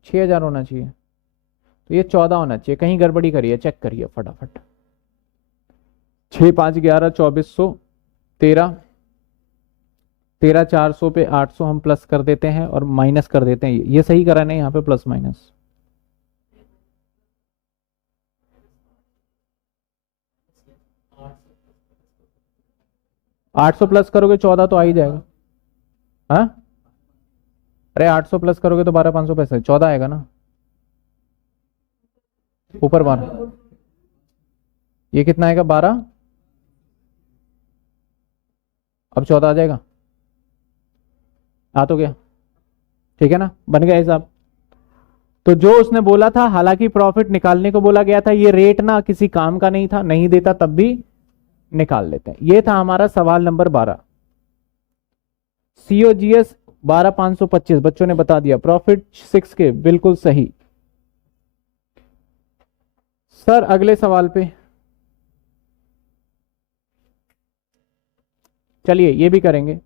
6,000 होना चाहिए, तो ये 14 होना चाहिए, कहीं गड़बड़ी करिए, चेक करिए फटाफट। 6 5 11 2400, 13,400 पे 800 हम प्लस कर देते हैं और माइनस कर देते हैं, ये सही करा नहीं यहाँ पे, प्लस माइनस। आठ सौ प्लस करोगे 14 तो आ ही जाएगा। हाँ अरे 800 प्लस करोगे तो 12,500 पैसे 14 आएगा ना, ऊपर 12, ये कितना आएगा? 12, अब 14 आ जाएगा, आ तो गया, ठीक है ना, बन गया हिसाब। तो जो उसने बोला था, हालांकि प्रॉफिट निकालने को बोला गया था, ये रेट ना किसी काम का नहीं था, नहीं देता तब भी निकाल लेते हैं। ये था हमारा सवाल नंबर 12। सीओजीएस 12,525 बच्चों ने बता दिया, प्रॉफिट 6 के, बिल्कुल सही। सर अगले सवाल पे चलिए, ये भी करेंगे,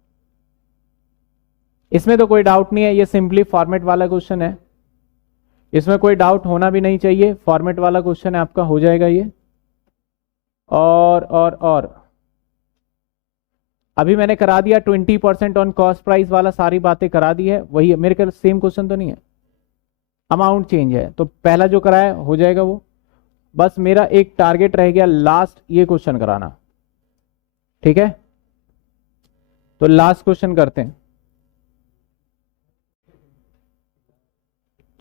इसमें तो कोई डाउट नहीं है, ये सिंपली फॉर्मेट वाला क्वेश्चन है, इसमें कोई डाउट होना भी नहीं चाहिए, फॉर्मेट वाला क्वेश्चन है आपका, हो जाएगा ये। और अभी मैंने करा दिया 20% ऑन कॉस्ट प्राइस वाला, सारी बातें करा दी है, वही है मेरे ख्याल सेम क्वेश्चन तो नहीं है, अमाउंट चेंज है, तो पहला जो कराया हो जाएगा वो। बस मेरा एक टारगेट रह गया लास्ट ये क्वेश्चन कराना, ठीक है, तो लास्ट क्वेश्चन करते हैं।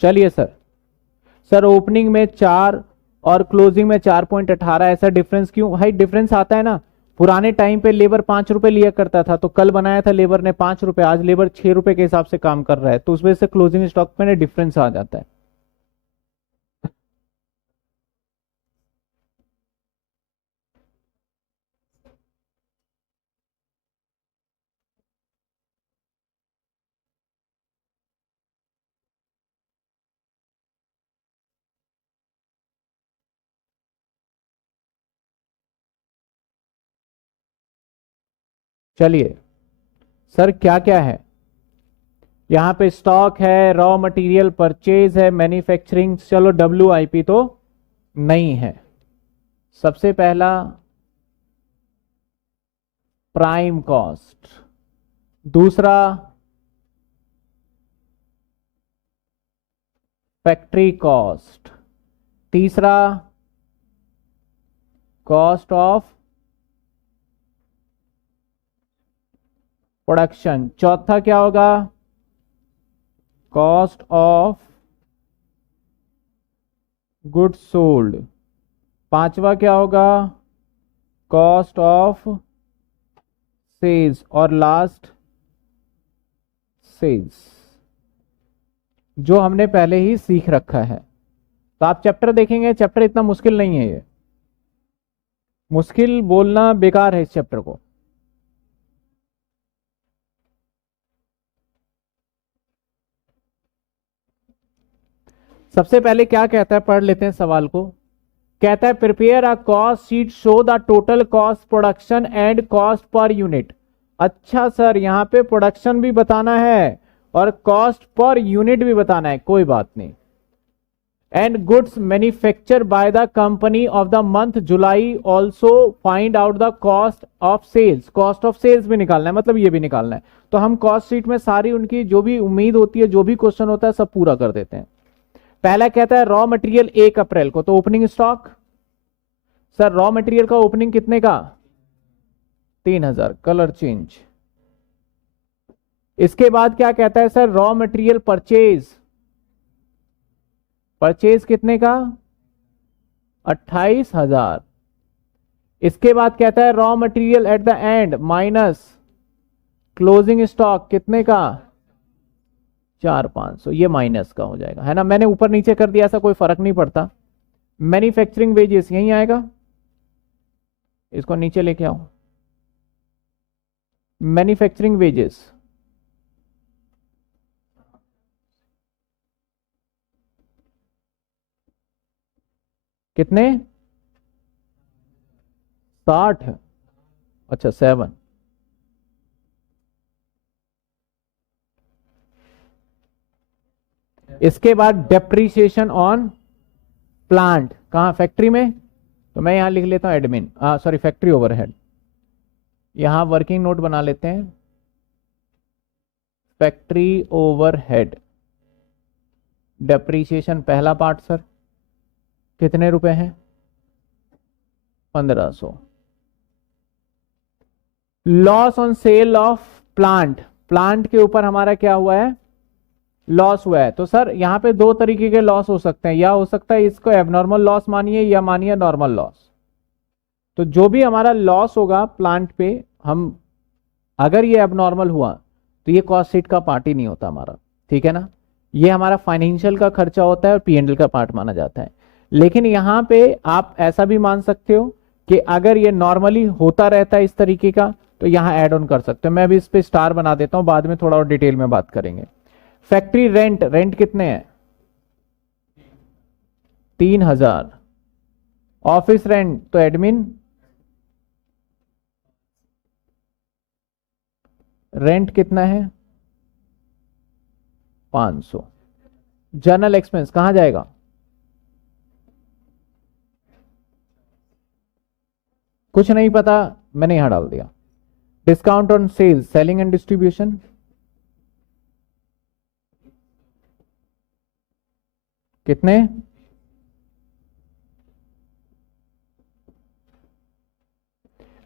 चलिए सर, सर ओपनिंग में 4 और क्लोजिंग में 4.18, ऐसा डिफरेंस क्यों भाई? डिफरेंस आता है ना, पुराने टाइम पे लेबर 5 रुपए लिया करता था, तो कल बनाया था लेबर ने 5 रुपए, आज लेबर 6 रुपए के हिसाब से काम कर रहा है, तो उस वजह से क्लोजिंग स्टॉक में डिफरेंस आ जाता है। चलिए सर क्या क्या है यहाँ पे? स्टॉक है, रॉ मटेरियल परचेज है, मैन्युफैक्चरिंग, चलो WIP तो नहीं है। सबसे पहला प्राइम कॉस्ट, दूसरा फैक्ट्री कॉस्ट, तीसरा कॉस्ट ऑफ प्रोडक्शन, चौथा क्या होगा? कॉस्ट ऑफ गुड्स सोल्ड, पांचवा क्या होगा? कॉस्ट ऑफ सेल्स, और लास्ट सेल्स, जो हमने पहले ही सीख रखा है। तो आप चैप्टर देखेंगे, चैप्टर इतना मुश्किल नहीं है, ये मुश्किल बोलना बेकार है इस चैप्टर को। सबसे पहले क्या कहता है, पढ़ लेते हैं सवाल को। कहता है prepare a cost sheet show the total cost production and cost per unit. अच्छा सर, यहां पे प्रोडक्शन भी बताना है और कॉस्ट पर यूनिट भी बताना है, कोई बात नहीं। And goods manufacture by the company of the month July, also find out the cost of sales. Cost of sales भी निकालना है, मतलब ये भी निकालना है। तो हम कॉस्ट शीट में सारी उनकी जो भी उम्मीद होती है, जो भी क्वेश्चन होता है, सब पूरा कर देते हैं। पहला कहता है रॉ मटेरियल 1 अप्रैल को, तो opening stock. Sir raw material का ओपनिंग कितने का? 3000, कलर चेंज। इसके बाद क्या कहता है sir? Raw material purchase, purchase कितने का? 28,000। इसके बाद कहता है raw material at the end minus closing stock कितने का? 4,500, ये माइनस का हो जाएगा, है ना। मैंने ऊपर नीचे कर दिया, ऐसा कोई फर्क नहीं पड़ता। मैन्युफैक्चरिंग वेजेस यहीं आएगा, इसको नीचे लेके आओ। मैन्युफैक्चरिंग वेजेस कितने? 60, अच्छा 7। इसके बाद डेप्रीसिएशन ऑन प्लांट, कहां? फैक्ट्री में। तो मैं यहां लिख लेता हूं एडमिन, सॉरी फैक्ट्री ओवरहेड। यहां वर्किंग नोट बना लेते हैं, फैक्ट्री ओवरहेड डेप्रीसिएशन पहला पार्ट सर कितने रुपए हैं? 1500। Loss on sale of plant, plant के ऊपर हमारा क्या हुआ है? लॉस हुआ है। तो सर यहां पे दो तरीके के लॉस हो सकते हैं, या हो सकता है इसको एबनॉर्मल लॉस मानिए या मानिए नॉर्मल लॉस। तो जो भी हमारा लॉस होगा प्लांट पे, हम अगर ये एबनॉर्मल हुआ तो ये कॉस्ट शीट का पार्ट ही नहीं होता हमारा, ठीक है ना। ये हमारा फाइनेंशियल का खर्चा होता है और P&L का पार्ट माना जाता है। लेकिन यहां पे आप ऐसा भी मान सकते हो कि अगर ये नॉर्मली होता रहता है इस तरीके का, तो यहां ऐड ऑन कर सकते हो। मैं अभी इस पे स्टार बना देता हूं, बाद में थोड़ा और डिटेल में बात करेंगे। फैक्ट्री रेंट, रेंट कितने हैं? 3,000। ऑफिस रेंट तो एडमिन रेंट कितना है? 500। जनरल एक्सपेंस कहां जाएगा? कुछ नहीं पता, मैंने यहां डाल दिया। Discount on sales, selling and distribution, कितने?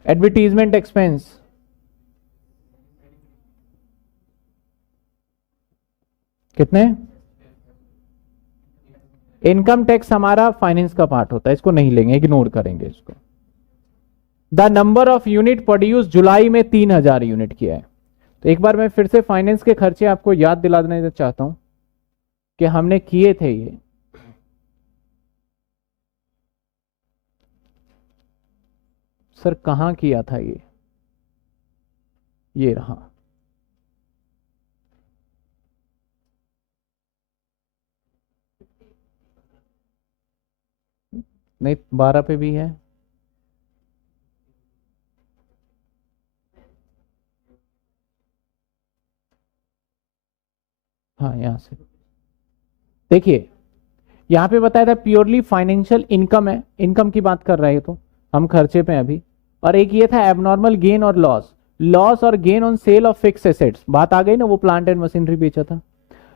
एडवर्टीजमेंट एक्सपेंस, कितने? इनकम टैक्स हमारा फाइनेंस का पार्ट होता है, इसको नहीं लेंगे, इग्नोर करेंगे इसको। The number of unit produce, जुलाई में 3000 यूनिट किया है। तो एक बार मैं फिर से फाइनेंस के खर्चे आपको याद दिला देना चाहता हूं कि हमने किए थे ये। सर कहां किया था ये रहा। नहीं 12 पे भी है, हाँ यहां से देखिए, यहां पे बताया था प्योरली फाइनेंशियल इनकम है, इनकम की बात कर रहे हैं तो हम खर्चे पे अभी। और एक ये था एबनॉर्मल गेन और लॉस, लॉस और gain on sale of fixed assets, बात आ गई ना, वो प्लांट एंड मशीनरी बेचा था।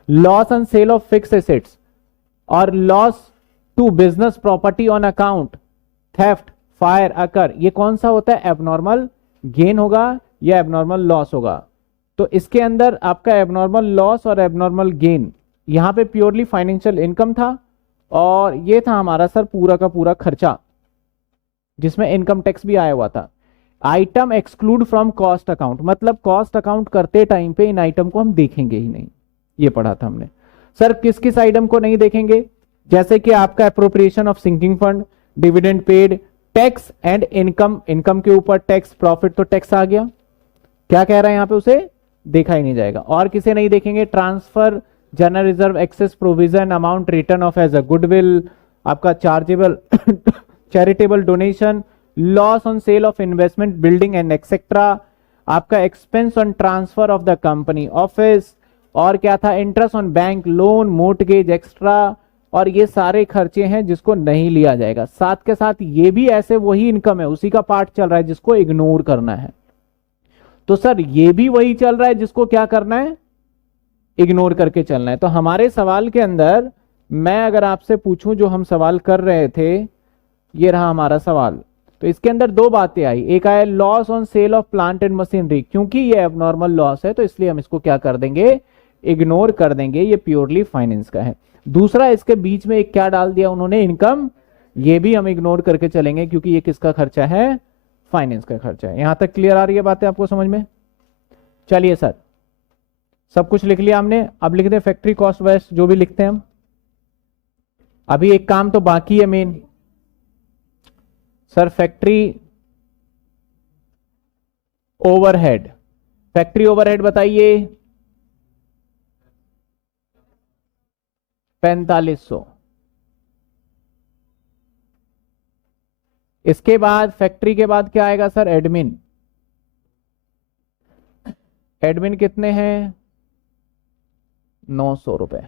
Loss on sale of fixed assets और loss to business property on account theft fire occur, ये कौन सा होता है? एबनॉर्मल गेन होगा या एबनॉर्मल लॉस होगा। तो इसके अंदर आपका एबनॉर्मल लॉस और एबनॉर्मल गेन, यहां पे प्योरली फाइनेंशियल इनकम था, और ये था हमारा सर पूरा का पूरा खर्चा जिसमें इनकम टैक्स भी आया हुआ था। Item exclude from cost account, मतलब कॉस्ट अकाउंट करते टाइम पे इन आइटम को हम देखेंगे ही नहीं, ये पढ़ा था हमने। सर किस किस आइटम को नहीं देखेंगे? जैसे कि आपका appropriation of sinking fund, dividend paid, tax and income, income के ऊपर टैक्स, प्रॉफिट तो टैक्स आ गया, क्या कह रहा है यहां पे, उसे देखा ही नहीं जाएगा। और किसे नहीं देखेंगे? Transfer, general reserve, excess provision, amount return of as a goodwill, आपका chargeable charitable donation, loss on sale of investment building and etcetera, आपका expense on transfer of the company office, और क्या था? Interest on bank loan, mortgage extra, और ये सारे खर्चे हैं जिसको नहीं लिया जाएगा। साथ के साथ ये भी ऐसे वही इनकम है, उसी का पार्ट चल रहा है जिसको इग्नोर करना है। तो सर ये भी वही चल रहा है जिसको क्या करना है? इग्नोर करके चलना है। तो हमारे सवाल के अंदर मैं अगर आपसे पूछूं, जो हम सवाल कर रहे थे, ये रहा हमारा सवाल, तो इसके अंदर दो बातें आई। एक आया loss on sale of plant and machinery, क्योंकि ये एबनॉर्मल लॉस है तो इसलिए हम इसको क्या कर देंगे? इग्नोर कर देंगे, ये प्योरली फाइनेंस का है। दूसरा इसके बीच में एक क्या डाल दिया उन्होंने? इनकम, ये भी हम इग्नोर करके चलेंगे क्योंकि ये किसका खर्चा है? फाइनेंस का खर्चा है। यहां तक क्लियर आ रही है बातें आपको समझ में? चलिए सर, सब कुछ लिख लिया हमने, अब लिख दें फैक्ट्री कॉस्ट वेस्ट, जो भी लिखते हैं हम। अभी एक काम तो बाकी है main sir, factory overhead. Factory overhead बताइए। 4500। इसके बाद फैक्ट्री के बाद क्या आएगा सर? एडमिन। एडमिन कितने हैं? 900 रुपए।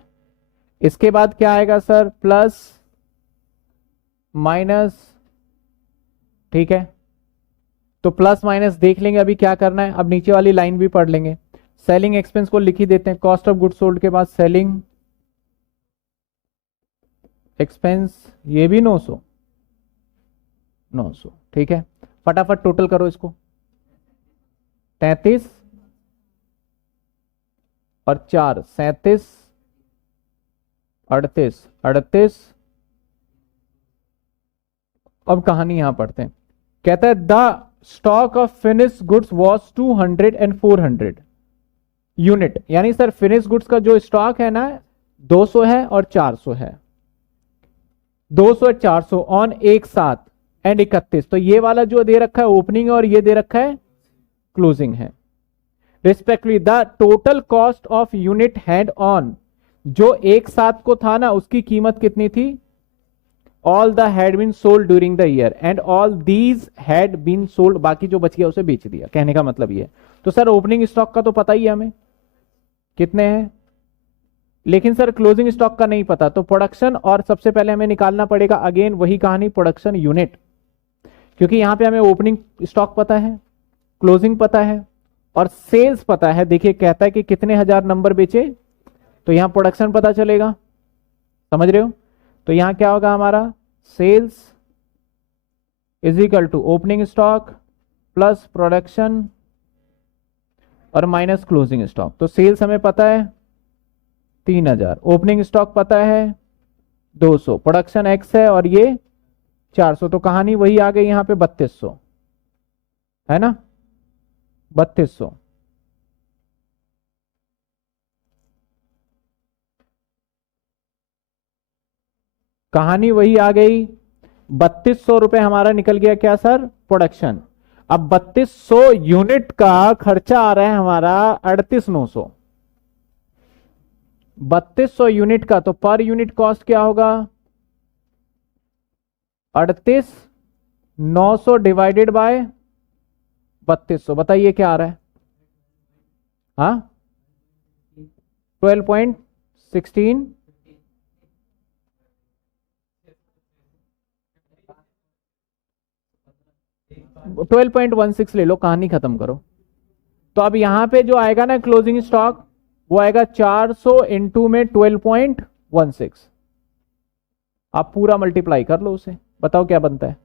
इसके बाद क्या आएगा सर? प्लस माइनस, ठीक है, तो प्लस माइनस देख लेंगे अभी क्या करना है। अब नीचे वाली लाइन भी पढ़ लेंगे। सेलिंग एक्सपेंस को लिख ही देते हैं, कॉस्ट ऑफ गुड्स सोल्ड के बाद सेलिंग एक्सपेंस, ये भी 900, ठीक है। फटाफट टोटल करो इसको, 33 और 4 37, 38। अब कहानी यहां पढ़ते हैं। कहता है the stock of finish goods was 200 and 400 unit, यानी सर फिनिश गुड्स का जो स्टॉक है ना 200 है और 400 है, 200 और 400 ऑन एक साथ एंड 31। तो ये वाला जो दे रखा है ओपनिंग और ये दे रखा है क्लोजिंग है respectively. The total cost of unit had on, जो एक साथ को था ना उसकी कीमत कितनी थी? All the had been sold during the year and all these had been sold, बाकी जो बच गया उसे बेच दिया, कहने का मतलब ये। तो सर ओपनिंग स्टॉक का तो पता ही है हमें कितने हैं, लेकिन सर क्लोजिंग स्टॉक का नहीं पता। तो प्रोडक्शन, और सबसे पहले हमें निकालना पड़ेगा अगेन वही कहानी, प्रोडक्शन यूनिट, क्योंकि यहां पे हमें ओपनिंग स्टॉक पता है, क्लोजिंग पता है, और सेल्स पता है, देखिए कहता है कि कितने हजार नंबर बेचे, तो यहां प्रोडक्शन पता चलेगा, समझ रहे हो। तो यहां क्या होगा हमारा, sales is equal to opening stock plus production और माइनस क्लोजिंग स्टॉक। तो सेल्स हमें पता है 3000, ओपनिंग स्टॉक पता है 200, प्रोडक्शन एक्स है और ये 400, तो कहानी वही आ गई यहां पे 3200, है ना, 3200। कहानी वही आ गई, 3200 रुपए हमारा निकल गया क्या सर, प्रोडक्शन। अब 3200 यूनिट का खर्चा आ रहा है हमारा 38900, 3200 यूनिट का, तो पर यूनिट कॉस्ट क्या होगा, 38900 डिवाइडेड बाय 3200, बताइए क्या आ रहा है, हाँ 12.16, 12.16 ले लो, कहानी खत्म करो। तो अब यहां पे जो आएगा ना क्लोजिंग स्टॉक, वो आएगा 400 इंटू में 12.16, आप पूरा मल्टीप्लाई कर लो उसे, बताओ क्या बनता है,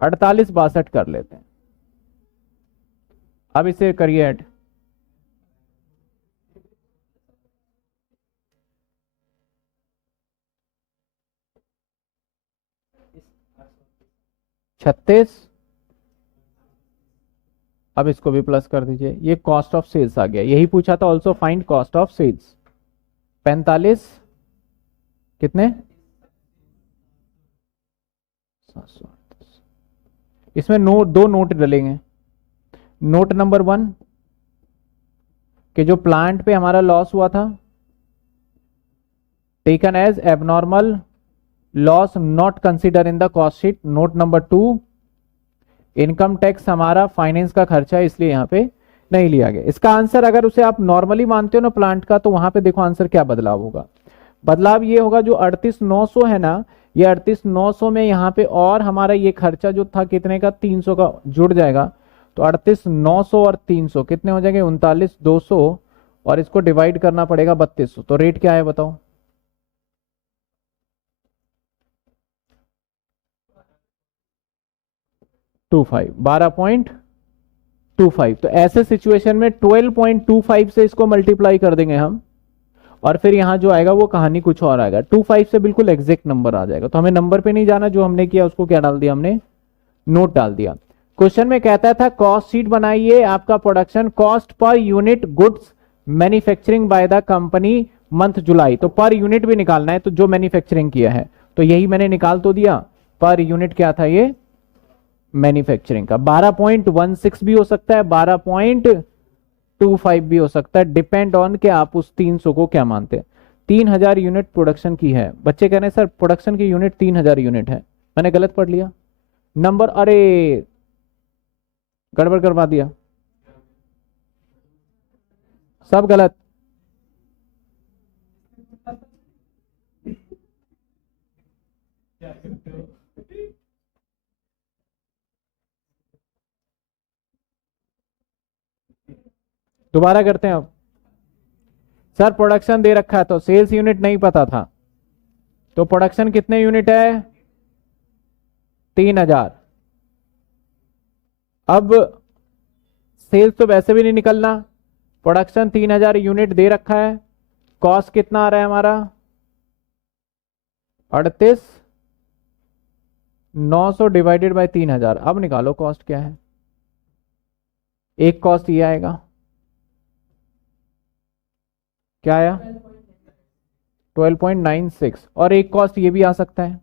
4862 कर लेते हैं। अब इसे करिए ऐड, छत्तीस, अब इसको भी प्लस कर दीजिए, ये कॉस्ट ऑफ सेल्स आ गया, यही पूछा था also find cost of sales. 45 कितने, 738। इसमें दो नोट डलेंगे। नोट नंबर 1 कि जो प्लांट पे हमारा लॉस हुआ था, taken as abnormal loss not consider in the cost sheet. Note number 2, income tax हमारा फाइनेंस का खर्चा है इसलिए यहां पे नहीं लिया गया। इसका आंसर अगर उसे आप नॉर्मली मानते हो ना प्लांट का, तो वहां पे देखो आंसर क्या बदलाव होगा। बदलाव ये होगा, जो 38900 है ना, ये 38900 में यहाँ पे और हमारा ये खर्चा जो था कितने का, 300 का जुड़ जाएगा। तो 38900 और 300 कितने हो जाएंगे, 39200, और इसको डिवाइड करना पड़ेगा 3200। तो रेट क्या है बताओ, 25, 12.25। तो ऐसे सिचुएशन में 12.25 से इसको मल्टीप्लाई कर देंगे हम, और फिर यहां जो आएगा वो कहानी कुछ और आएगा, 25 से बिल्कुल एग्जैक्ट नंबर आ जाएगा। तो हमें नंबर पे नहीं जाना, जो हमने किया उसको क्या डाल दिया हमने, नोट डाल दिया। क्वेश्चन में कहता था कॉस्ट शीट बनाइए, आपका production cost per unit goods manufacturing by the company month July, तो पर यूनिट भी निकालना है, तो जो मैन्युफैक्चरिंग किया है, तो यही मैंने निकाल तो दिया, पर यूनिट क्या था ये मैन्युफैक्चरिंग का। 12.16 भी हो सकता है, 12.25 भी हो सकता है, डिपेंड ऑन कि आप उस 300 को क्या मानते हैं। 3000 यूनिट प्रोडक्शन की है, बच्चे कह रहे हैं सर प्रोडक्शन की यूनिट 3000 यूनिट है, मैंने गलत पढ़ लिया नंबर, अरे गड़बड़ करवा दिया, सब गलत। दोबारा करते हैं अब। सर प्रोडक्शन दे रखा है तो सेल्स यूनिट नहीं पता था, तो प्रोडक्शन कितने यूनिट है, 3000। अब सेल्स तो वैसे भी नहीं निकलना, प्रोडक्शन 3000 यूनिट दे रखा है, कॉस्ट कितना आ रहा है हमारा 38900 डिवाइडेड बाय 3000। अब निकालो कॉस्ट क्या है, एक कॉस्ट ये आएगा, क्या आया 12.96, और एक कॉस्ट ये भी आ सकता है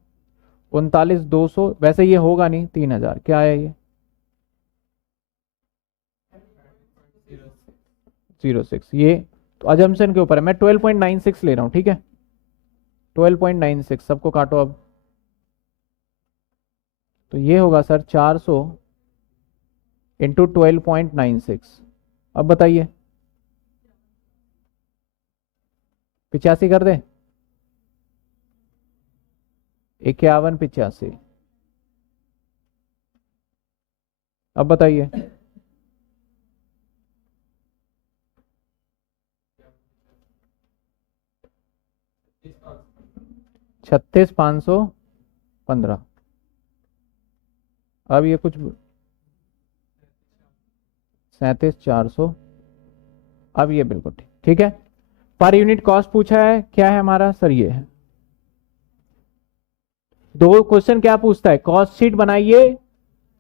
39200, वैसे ये होगा नहीं 3000, क्या आया ये 06, ये तो अजम्पशन के ऊपर है, मैं 12.96 ले रहा हूं, ठीक है 12.96, सबको काटो अब, तो ये होगा सर 400 इंटू 12.96। अब बताइए 85 कर दे, 51 85, अब बताइए। 36,515। अब ये कुछ 37,400। अब ये बिल्कुल ठीक ठीक है। पर यूनिट कॉस्ट पूछा है, क्या है हमारा सर, ये है। दो क्वेश्चन क्या पूछता है, कॉस्ट शीट बनाइए,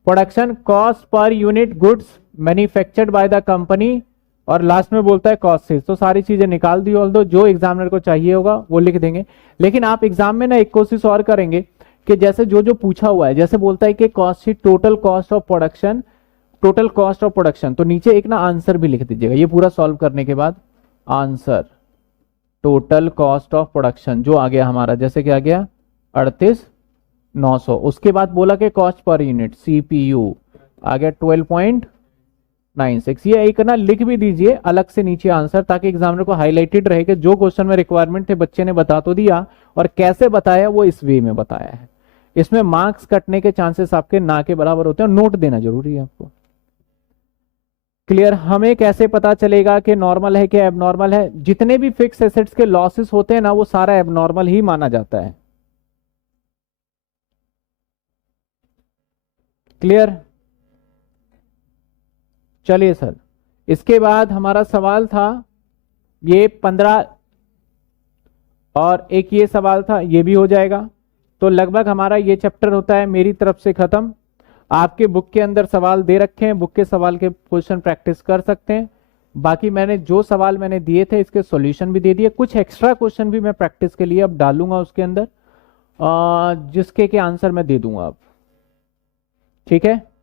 production cost per unit goods manufactured by the company, और लास्ट में बोलता है कॉस्ट शीट। तो सारी चीजें निकाल दी, ऑल दो जो एग्जामिनर को चाहिए होगा वो लिख देंगे। लेकिन आप एग्जाम में ना एक कोशिश और करेंगे कि जैसे जो जो पूछा हुआ है, जैसे बोलता है कि cost sheet total cost of production, total cost of production, तो नीचे एक ना आंसर भी लिख दीजिएगा। ये पूरा सॉल्व करने के बाद answer total cost of production जो आ गया हमारा, जैसे क्या आ गया 38,900। उसके बाद बोला कि कॉस्ट पर यूनिट सीपीयू आ गया 12.96। ये एक ना लिख भी दीजिए अलग से नीचे आंसर, ताकि एग्जामिनर को हाईलाइटेड रहे कि जो क्वेश्चन में रिक्वायरमेंट थे बच्चे ने बता तो दिया, और कैसे बताया वो इस वे में बताया है। इसमें मार्क्स कटने के चांसेस आपके ना के बराबर होते हैं, नोट देना जरूरी है आपको। क्लियर। हमें कैसे पता चलेगा कि नॉर्मल है कि एबनॉर्मल है, जितने भी फिक्स एसेट्स के लॉसेस होते हैं ना वो सारा एबनॉर्मल ही माना जाता है। क्लियर। चलिए सर, इसके बाद हमारा सवाल था ये 15, और एक ये सवाल था, ये भी हो जाएगा। तो लगभग हमारा ये चैप्टर होता है मेरी तरफ से खत्म। आपके बुक के अंदर सवाल दे रखे हैं, बुक के सवाल के क्वेश्चन प्रैक्टिस कर सकते हैं। बाकी मैंने जो सवाल मैंने दिए थे इसके सॉल्यूशन भी दे दिए, कुछ एक्स्ट्रा क्वेश्चन भी मैं प्रैक्टिस के लिए अब डालूंगा उसके अंदर, जिसके के आंसर मैं दे दूंगा अब। ठीक है।